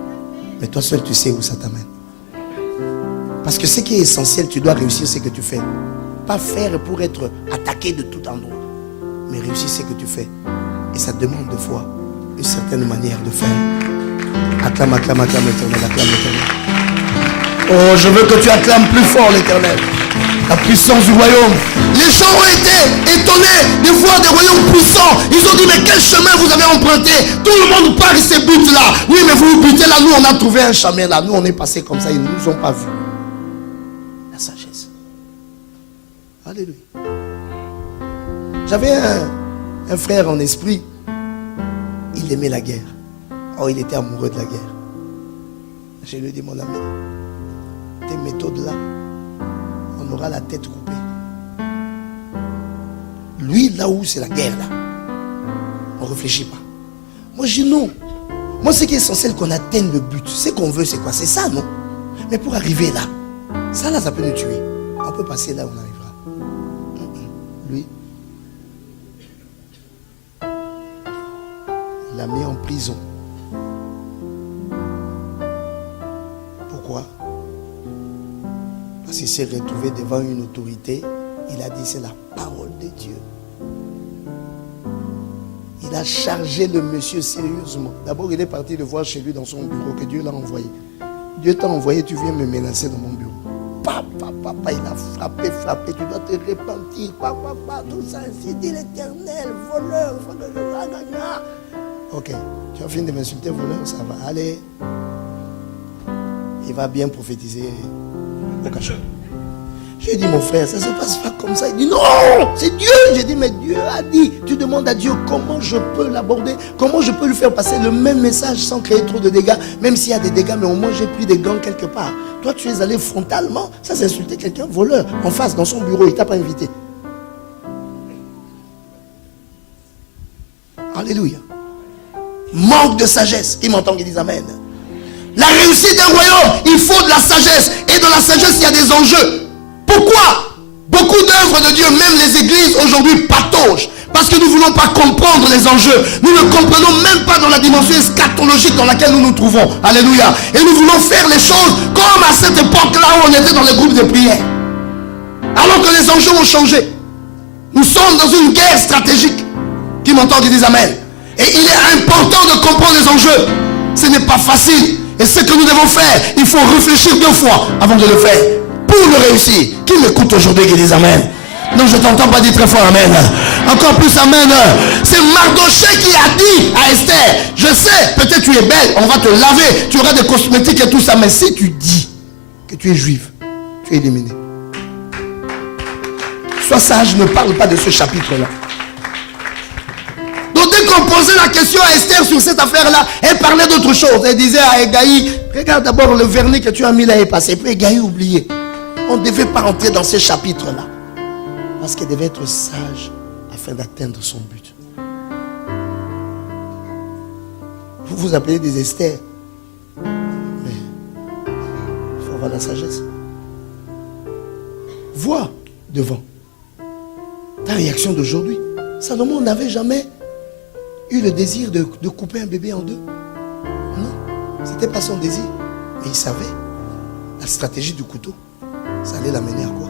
mais toi seul tu sais où ça t'amène. Parce que ce qui est essentiel, tu dois réussir ce que tu fais. Pas faire pour être attaqué de tout endroit, mais réussir ce que tu fais. Et ça demande de foi une certaine manière de faire. Acclame, acclame, acclame l'Éternel, acclame l'Éternel. Oh, je veux que tu acclames plus fort l'Éternel. La puissance du royaume. Les gens ont été étonnés de voir des royaumes puissants. Ils ont dit, mais quel chemin vous avez emprunté? Tout le monde part et se bute là. Oui, mais vous vous butez là. Nous, on a trouvé un chemin là. Nous, on est passé comme ça. Ils ne nous ont pas vus. La sagesse. Alléluia. J'avais un frère en esprit. Il aimait la guerre. Oh, il était amoureux de la guerre. Je lui ai dit, mon ami, tes méthodes là, on aura la tête coupée. Lui, là où c'est la guerre là, on ne réfléchit pas. Moi, je dis non. Moi, ce qui est essentiel, qu'on atteigne le but. Ce qu'on veut, c'est quoi? C'est ça, non? Mais pour arriver là, ça là, ça peut nous tuer. On peut passer là où on arrivera. Lui, il l'a mis en prison. Pourquoi? Parce qu'il s'est retrouvé devant une autorité. Il a dit, c'est la parole de Dieu. Il a chargé le monsieur sérieusement. D'abord, il est parti le voir chez lui dans son bureau, que Dieu l'a envoyé. Dieu t'a envoyé, tu viens me menacer dans mon bureau. Papa, il a frappé, tu dois te repentir. Papa, tout ça, ainsi dit l'Éternel, voleur. Ok, tu as fini de m'insulter, voleur, ça va. Allez. Il va bien prophétiser au cachot. Je lui ai dit, mon frère, ça ne se passe pas comme ça. Il dit, non, c'est Dieu. J'ai dit, mais Dieu a dit. Tu demandes à Dieu comment je peux l'aborder, comment je peux lui faire passer le même message sans créer trop de dégâts. Même s'il y a des dégâts, mais au moins j'ai pris des gants quelque part. Toi, tu es allé frontalement. Ça, c'est insulter quelqu'un, voleur, en face, dans son bureau. Il ne t'a pas invité. Alléluia. Manque de sagesse. Qui m'entend qui dit amen? La réussite d'un royaume, il faut de la sagesse. Et dans la sagesse, il y a des enjeux. Pourquoi? Beaucoup d'œuvres de Dieu, même les églises aujourd'hui, pataugent. Parce que nous ne voulons pas comprendre les enjeux. Nous ne comprenons même pas dans la dimension eschatologique dans laquelle nous nous trouvons. Alléluia. Et nous voulons faire les choses comme à cette époque-là où on était dans les groupes de prière. Alors que les enjeux ont changé. Nous sommes dans une guerre stratégique. Qui m'entend, qui dit amen. Et il est important de comprendre les enjeux. Ce n'est pas facile. Et ce que nous devons faire, il faut réfléchir 2 fois avant de le faire. Pour le réussir. Qui m'écoute aujourd'hui qui dit amen? Non, je ne t'entends pas dire très fort amen. Encore plus, amen. C'est Mardochée qui a dit à Esther, je sais, peut-être tu es belle, on va te laver, tu auras des cosmétiques et tout ça, mais si tu dis que tu es juive, tu es éliminé. Sois sage, ne parle pas de ce chapitre-là. Donc dès qu'on posait la question à Esther sur cette affaire-là, elle parlait d'autre chose. Elle disait à Hégaï, regarde d'abord le vernis que tu as mis là est passé. Et puis Hégaï oubliait. On ne devait pas entrer dans ces chapitres-là. Parce qu'elle devait être sage afin d'atteindre son but. Vous vous appelez des Esther. Mais il faut avoir la sagesse. Vois devant ta réaction d'aujourd'hui. Salomon n'avait jamais eu le désir de couper un bébé en deux. Non, c'était pas son désir. Mais il savait la stratégie du couteau. Ça allait l'amener à quoi?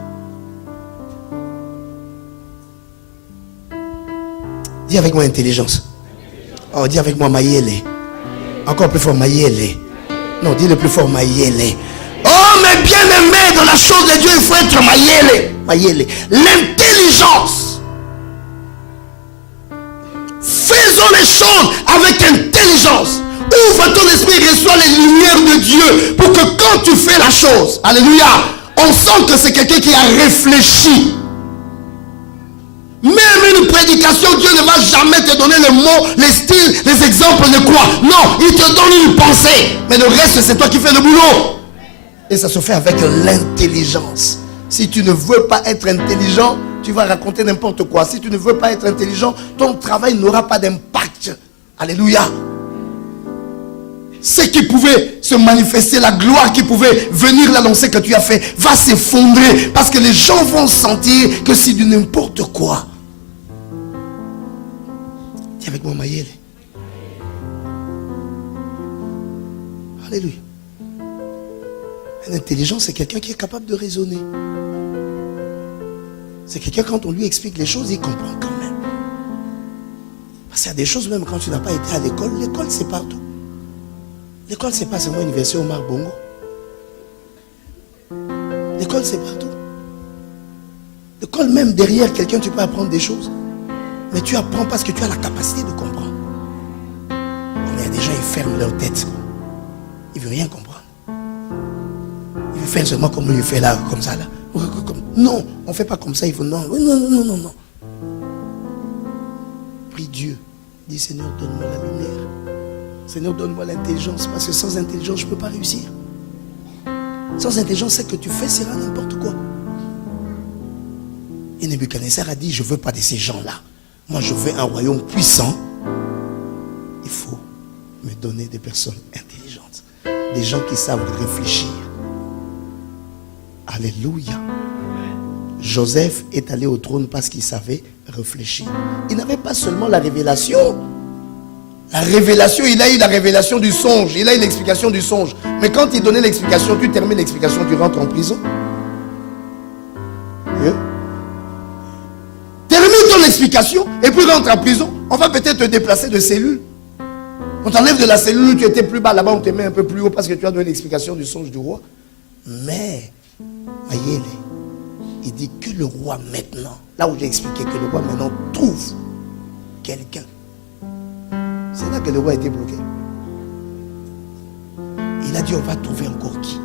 Dis avec moi intelligence. Oh, dis avec moi Maïele. Encore plus fort Maïele. Non, dis le plus fort Maïele. Oh, mais bien aimé dans la chose de Dieu, il faut être Maïele. Maïele. L'intelligence. Faisons les choses avec intelligence. Ouvre ton esprit et reçois les lumières de Dieu pour que quand tu fais la chose, alléluia, on sent que c'est quelqu'un qui a réfléchi. Même une prédication, Dieu ne va jamais te donner les mots, les styles, les exemples de quoi. Non, il te donne une pensée. Mais le reste, c'est toi qui fais le boulot. Et ça se fait avec l'intelligence. Si tu ne veux pas être intelligent, tu vas raconter n'importe quoi. Si tu ne veux pas être intelligent, ton travail n'aura pas d'impact. Alléluia. Ce qui pouvait se manifester, la gloire qui pouvait venir l'annoncer que tu as fait, va s'effondrer. Parce que les gens vont sentir que c'est du n'importe quoi. Dis avec moi, Maïele. Alléluia. L'intelligence, c'est quelqu'un qui est capable de raisonner. C'est quelqu'un, quand on lui explique les choses, il comprend quand même. Parce qu'il y a des choses, même quand tu n'as pas été à l'école, l'école c'est partout. L'école c'est pas seulement l'université Omar Bongo. L'école c'est partout. L'école, même derrière quelqu'un, tu peux apprendre des choses. Mais tu apprends parce que tu as la capacité de comprendre. Il y a des gens, ils ferment leur tête. Ils ne veulent rien comprendre. Ils veulent faire seulement comme il fait là, comme ça là. Non, on ne fait pas comme ça. Il faut non, non, non, non, non. Prie Dieu. Dis Seigneur, donne-moi la lumière. Seigneur, donne-moi l'intelligence. Parce que sans intelligence, je ne peux pas réussir. Sans intelligence, ce que tu fais sera n'importe quoi. Et Nebuchadnezzar a dit, je ne veux pas de ces gens-là. Moi, je veux un royaume puissant. Il faut me donner des personnes intelligentes. Des gens qui savent réfléchir. Alléluia. Joseph est allé au trône parce qu'il savait réfléchir. Il n'avait pas seulement la révélation. La révélation, il a eu la révélation du songe. Il a eu l'explication du songe. Mais quand il donnait l'explication, tu termines l'explication, tu rentres en prison. Termine ton explication et puis rentre en prison. On va peut-être te déplacer de cellule. On t'enlève de la cellule où tu étais plus bas. Là-bas, on te met un peu plus haut parce que tu as donné l'explication du songe du roi. Mais, Maïele, il dit que le roi maintenant, là où j'ai expliqué que le roi maintenant trouve quelqu'un. C'est là que le roi a été bloqué. Il a dit, on va trouver encore qui?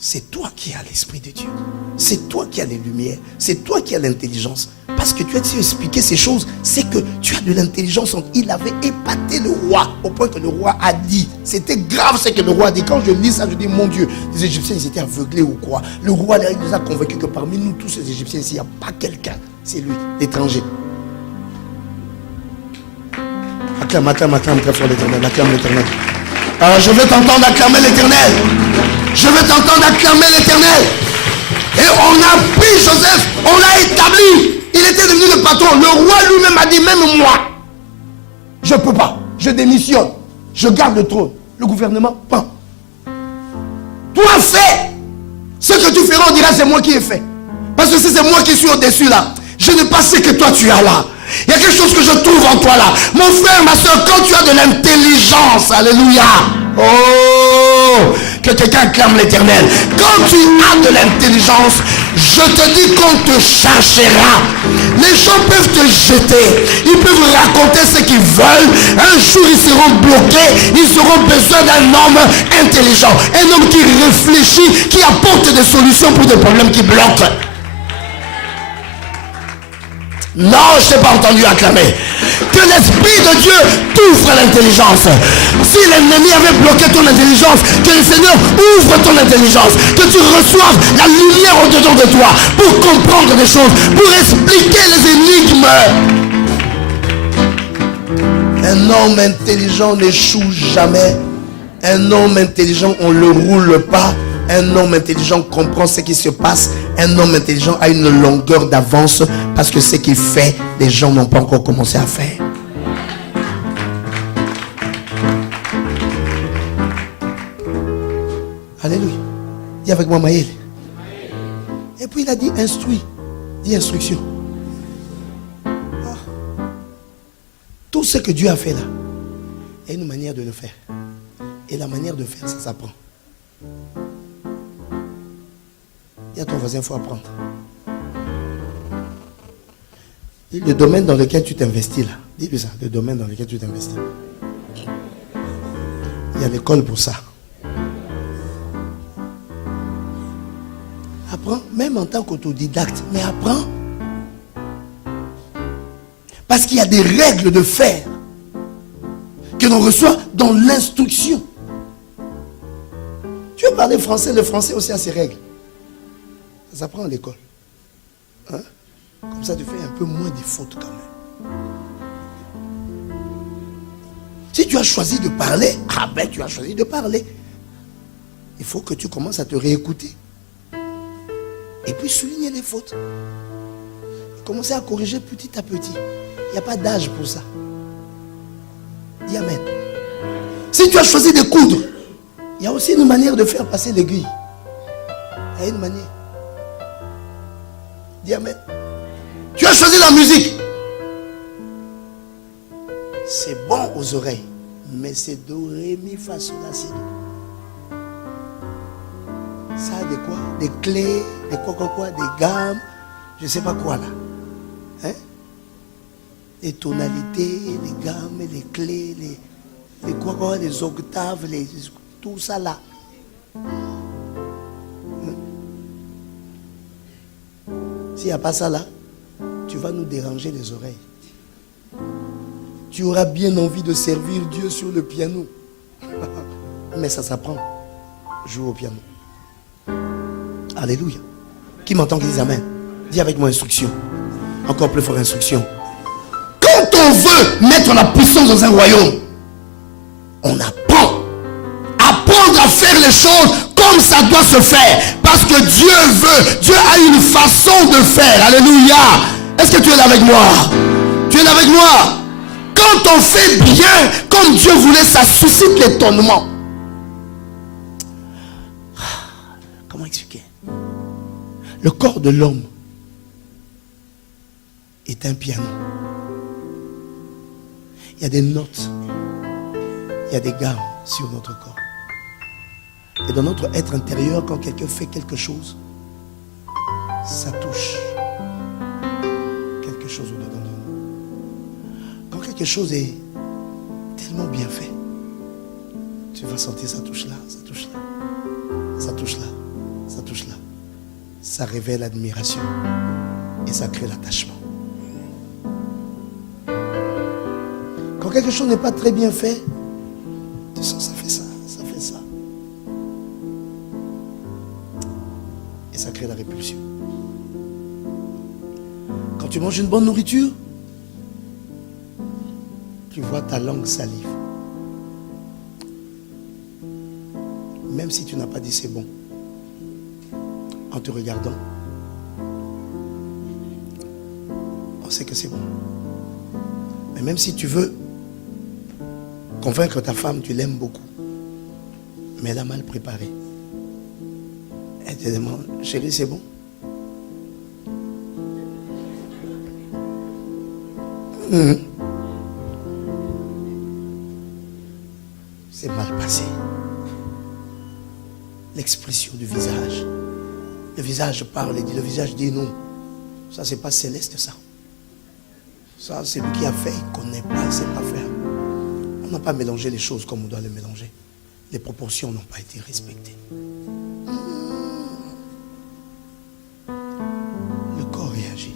C'est toi qui as l'esprit de Dieu. C'est toi qui as les lumières. C'est toi qui as l'intelligence. Parce que tu as expliqué ces choses, c'est que tu as de l'intelligence. Il avait épaté le roi au point que le roi a dit. C'était grave ce que le roi a dit. Quand je lis ça, je dis, mon Dieu, les Égyptiens, ils étaient aveuglés ou quoi? Le roi, il nous a convaincus que parmi nous, tous ces Égyptiens, ici, il n'y a pas quelqu'un. C'est lui, l'étranger. Acclame, acclame, acclame très fort l'Éternel. Acclame l'Éternel. Alors, je veux t'entendre acclamer l'Éternel. Je veux t'entendre acclamer l'Éternel. Et on a pris Joseph, on l'a établi. Il était devenu le patron. Le roi lui-même a dit, même moi, je ne peux pas. Je démissionne. Je garde le trône. Le gouvernement, pas. Toi, fais. Ce que tu feras, on dira, c'est moi qui ai fait. Parce que si c'est moi qui suis au-dessus là, je n'ai pas ce que toi tu as là. Il y a quelque chose que je trouve en toi là. Mon frère, ma soeur, quand tu as de l'intelligence, alléluia. Oh, que quelqu'un acclame l'Éternel. Quand tu as de l'intelligence, Je te dis qu'on te cherchera. Les gens peuvent te jeter. Ils peuvent raconter ce qu'ils veulent. Un jour, ils seront bloqués. Ils auront besoin d'un homme intelligent. Un homme qui réfléchit, qui apporte des solutions pour des problèmes qui bloquent. Non, je t'ai pas entendu acclamer. Que l'Esprit de Dieu t'ouvre l'intelligence. Si l'ennemi avait bloqué ton intelligence, que le Seigneur ouvre ton intelligence. Que tu reçoives la lumière au-dedans de toi pour comprendre des choses, pour expliquer les énigmes. Un homme intelligent n'échoue jamais. Un homme intelligent, on ne le roule pas. Un homme intelligent comprend ce qui se passe. Un homme intelligent a une longueur d'avance parce que ce qu'il fait, les gens n'ont pas encore commencé à faire. Alléluia. Dis avec moi Maël. Et puis il a dit instruit. Dis instruction. Tout ce que Dieu a fait là, il y a une manière de le faire. Et la manière de faire, ça s'apprend. Dis à ton voisin, il faut apprendre. Dis le domaine dans lequel tu t'investis là. Dis-lui ça, le domaine dans lequel tu t'investis. Il y a l'école pour ça. Apprends, même en tant qu'autodidacte, mais apprends. Parce qu'il y a des règles de faire que l'on reçoit dans l'instruction. Tu veux parler français, le français aussi a ses règles. Ça s'apprend à l'école. Hein? Comme ça, tu fais un peu moins de fautes quand même. Si tu as choisi de parler, ah ben tu as choisi de parler. Il faut que tu commences à te réécouter. Et puis souligner les fautes. Commencer à corriger petit à petit. Il n'y a pas d'âge pour ça. Dis amen. Si tu as choisi de coudre, il y a aussi une manière de faire passer l'aiguille. Il y a une manière. Dis amen. Tu as choisi la musique. C'est bon aux oreilles. Mais c'est do, ré, mi, fa, sol, la, si, do. Ça a des quoi? Des clés, des quoi, des gammes. Je ne sais pas quoi là. Hein? Les tonalités, les gammes, les clés, les quoi, les octaves, tout ça là. S'il n'y a pas ça là, tu vas nous déranger les oreilles. Tu auras bien envie de servir Dieu sur le piano. Mais ça s'apprend. Joue au piano. Alléluia. Qui m'entend qui dit amen? Dis avec moi instruction. Encore plus fort instruction. Quand on veut mettre la puissance dans un royaume, on apprend. Apprendre à faire les choses comme ça doit se faire. Parce que Dieu veut. Dieu a une façon de faire. Alléluia. Est-ce que tu es là avec moi? Tu es là avec moi? Quand on fait bien, comme Dieu voulait, ça suscite l'étonnement. Comment expliquer? Le corps de l'homme est un piano. Il y a des notes, il y a des gammes sur notre corps. Et dans notre être intérieur, quand quelqu'un fait quelque chose, ça touche quelque chose au-dedans de nous. Quand quelque chose est tellement bien fait, tu vas sentir ça touche là, ça touche là, ça touche là, ça touche là. Ça révèle l'admiration et ça crée l'attachement. Quand quelque chose n'est pas très bien fait, tu sens ça fait ça, ça fait ça. Et ça crée la répulsion. Quand tu manges une bonne nourriture, tu vois ta langue salive. Même si tu n'as pas dit c'est bon. En te regardant, on sait que c'est bon. Mais même si tu veux convaincre ta femme, tu l'aimes beaucoup, mais elle a mal préparé. Elle te demande, chérie, c'est bon? C'est mal passé. L'expression du visage Le visage parle et dit, le visage dit non. Ça, c'est pas céleste, ça. Ça, c'est lui qui a fait, il ne connaît pas, il ne sait pas faire. On n'a pas mélangé les choses comme on doit les mélanger. Les proportions n'ont pas été respectées. Le corps réagit.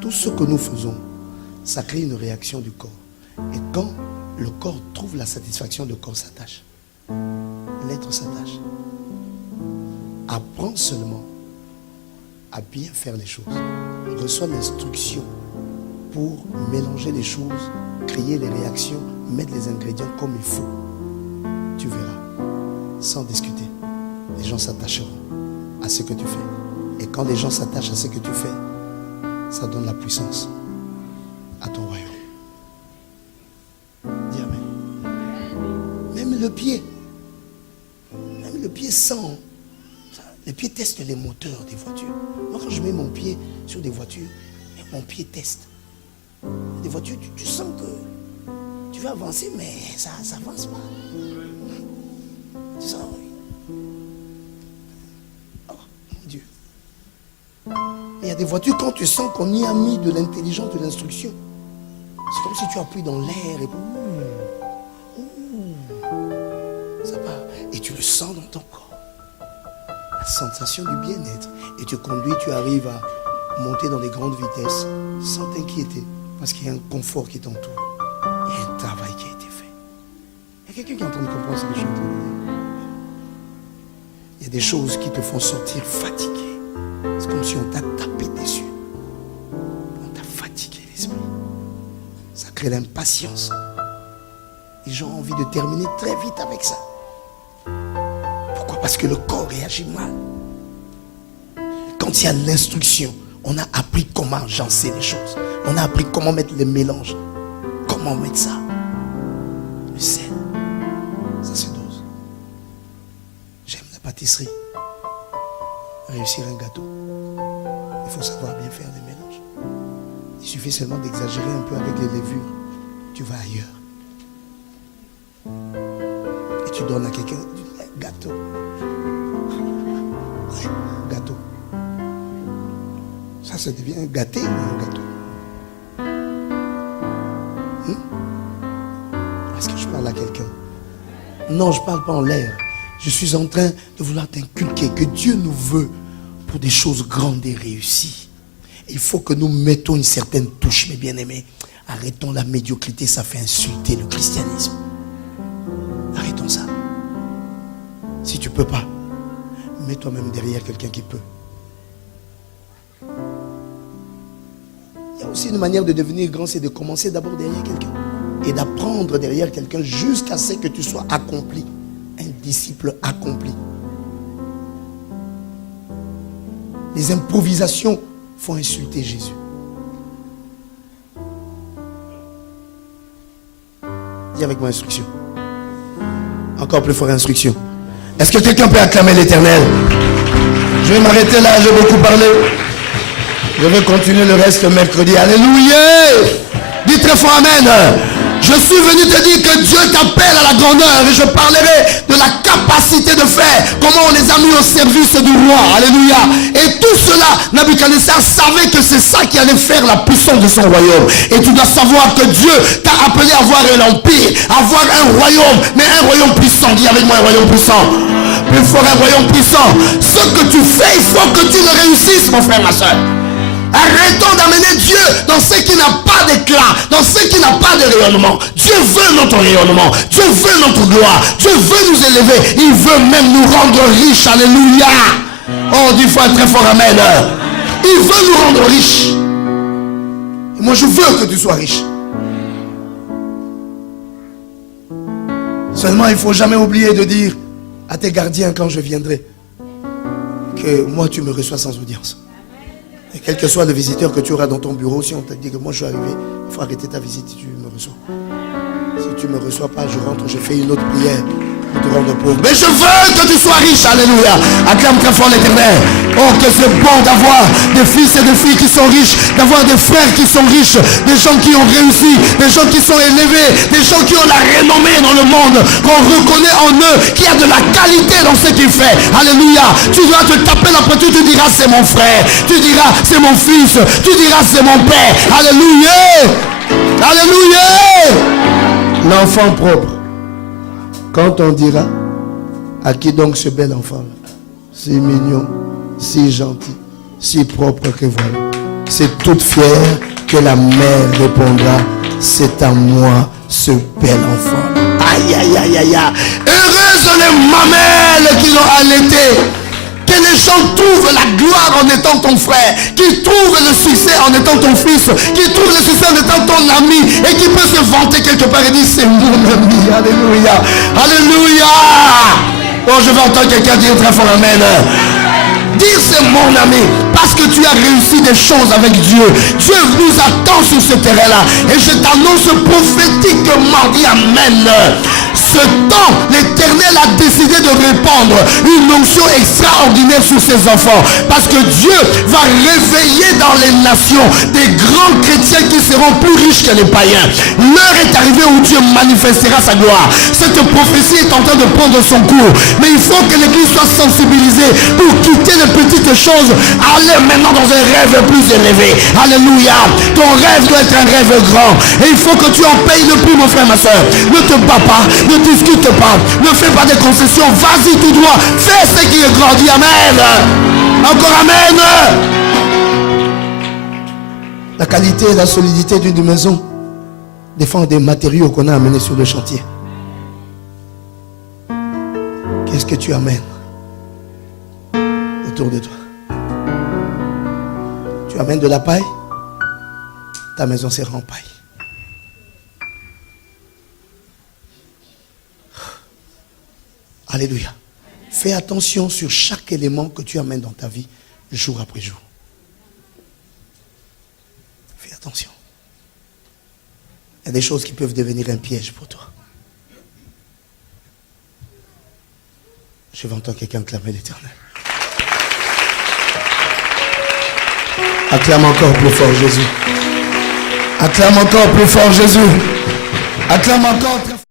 Tout ce que nous faisons, ça crée une réaction du corps. Et quand le corps trouve la satisfaction, le corps s'attache. L'être s'attache. Apprends seulement à bien faire les choses. Reçois l'instruction pour mélanger les choses, créer les réactions, mettre les ingrédients comme il faut. Tu verras, sans discuter, les gens s'attacheront à ce que tu fais. Et quand les gens s'attachent à ce que tu fais, ça donne la puissance à ton royaume. Dis amen. Même le pied sent. Les pieds testent les moteurs des voitures. Moi, quand je mets mon pied sur des voitures, mon pied teste. Des voitures, tu sens que tu vas avancer, mais ça n'avance pas. Tu sens, oui. Oh, mon Dieu. Il y a des voitures, quand tu sens qu'on y a mis de l'intelligence, de l'instruction, c'est comme si tu appuies dans l'air et ça part. Et tu le sens dans ton corps. La sensation du bien-être. Et tu conduis, tu arrives à monter dans les grandes vitesses sans t'inquiéter. Parce qu'il y a un confort qui t'entoure. Il y a un travail qui a été fait. Il y a quelqu'un qui est en train de comprendre ce que je suis en train de dire. Il y a des choses qui te font sortir fatigué. C'est comme si on t'a tapé dessus. On t'a fatigué l'esprit. Ça crée l'impatience. Les gens ont envie de terminer très vite avec ça. Pourquoi? Parce que le corps réagit mal. Quand il y a l'instruction, on a appris comment agencer les choses. On a appris comment mettre les mélanges. Comment mettre ça. Le sel. Ça se dose. J'aime la pâtisserie. Réussir un gâteau. Il faut savoir bien faire les mélanges. Il suffit seulement d'exagérer un peu avec les levures. Tu vas ailleurs. Et tu donnes à quelqu'un un gâteau. Ouais, gâteau. Ça devient gâté ou un gâteau? Est-ce que je parle à quelqu'un? Non, je ne parle pas en l'air. Je suis en train de vouloir t'inculquer que Dieu nous veut pour des choses grandes et réussies. Il faut que nous mettons une certaine touche, mes bien-aimés. Arrêtons la médiocrité, ça fait insulter le christianisme. Arrêtons ça. Si tu ne peux pas, mets toi-même derrière quelqu'un qui peut. Il y a aussi une manière de devenir grand, c'est de commencer d'abord derrière quelqu'un. Et d'apprendre derrière quelqu'un jusqu'à ce que tu sois accompli. Un disciple accompli. Les improvisations font insulter Jésus. Dis avec moi instruction. Encore plus fort instruction. Est-ce que quelqu'un peut acclamer l'Éternel? Je vais m'arrêter là, j'ai beaucoup parlé. Je vais continuer le reste mercredi. Alléluia! Dis très fort amen. Je suis venu te dire que Dieu t'appelle à la grandeur et je parlerai de la capacité de faire, comment on les a mis au service du roi. Alléluia. Et tout cela, Nabuchodonosor savait que c'est ça qui allait faire la puissance de son royaume. Et tu dois savoir que Dieu t'a appelé à avoir un empire, à avoir un royaume, mais un royaume puissant. Dis avec moi un royaume puissant. Plus fort, un royaume puissant. Ce que tu fais, il faut que tu le réussisses, mon frère, ma soeur. Arrêtons d'amener Dieu dans ce qui n'a pas d'éclat, dans ce qui n'a pas de rayonnement. Dieu veut notre rayonnement, Dieu veut notre gloire, Dieu veut nous élever, il veut même nous rendre riches. Alléluia. Oh, dis fois très fort amen. Il veut nous rendre riches. Et moi je veux que tu sois riche. Seulement il ne faut jamais oublier de dire à tes gardiens quand je viendrai que moi tu me reçois sans audience. Et quel que soit le visiteur que tu auras dans ton bureau, si on te dit que moi je suis arrivé, il faut arrêter ta visite si tu me reçois. Si tu ne me reçois pas, je rentre, je fais une autre prière. pour te rendre pauvre. Mais je veux que tu sois riche. Alléluia. Acclame très fort l'Éternel. Oh, que c'est bon d'avoir des fils et des filles qui sont riches, d'avoir des frères qui sont riches, des gens qui ont réussi, des gens qui sont élevés, des gens qui ont la renommée dans le monde, qu'on reconnaît en eux qu'il y a de la qualité dans ce qu'il fait. Alléluia. Tu dois te taper la poitrine, tu diras c'est mon frère, tu diras c'est mon fils, tu diras c'est mon père. Alléluia. Alléluia. L'enfant propre. Quand on dira à qui donc ce bel enfant, si mignon, si gentil, si propre que voilà, c'est toute fière que la mère répondra, c'est à moi ce bel enfant. Aïe aïe aïe aïe aïe. Heureuses les mamelles qui l'ont allaité. Que les gens trouvent la gloire en étant ton frère, qu'ils trouvent le succès en étant ton fils, qu'ils trouvent le succès en étant ton ami, et qu'ils peuvent se vanter quelque part et dire c'est mon ami. Alléluia. Alléluia. Oh, je vais entendre quelqu'un dire très fort amen. Dire c'est mon ami parce que tu as réussi des choses avec Dieu. Dieu nous attend sur ce terrain-là. Et je t'annonce prophétiquement, dis amen. Ce temps, l'Éternel a décidé de répandre une onction extraordinaire sur ses enfants. Parce que Dieu va réveiller dans les nations des grands chrétiens qui seront plus riches que les païens. L'heure est arrivée où Dieu manifestera sa gloire. Cette prophétie est en train de prendre son cours. Mais il faut que l'Église soit sensibilisée pour quitter les petites choses, aller maintenant dans un rêve plus élevé. Alléluia. Ton rêve doit être un rêve grand. Et il faut que tu en payes le prix, mon frère, ma soeur. Ne te bats pas, ne discute pas, ne fais pas des concessions. Vas-y tout droit. Fais ce qui est grand. Dis amen. Encore amen. La qualité et la solidité d'une maison dépend des matériaux qu'on a amenés sur le chantier. Qu'est-ce que tu amènes autour de toi? Tu amènes de la paille, ta maison sera en paille. Alléluia. Fais attention sur chaque élément que tu amènes dans ta vie, jour après jour. Fais attention. Il y a des choses qui peuvent devenir un piège pour toi. Je vais entendre quelqu'un clamer l'Éternel. Acclame encore plus fort Jésus. Acclame encore plus fort Jésus. Acclame encore très fort.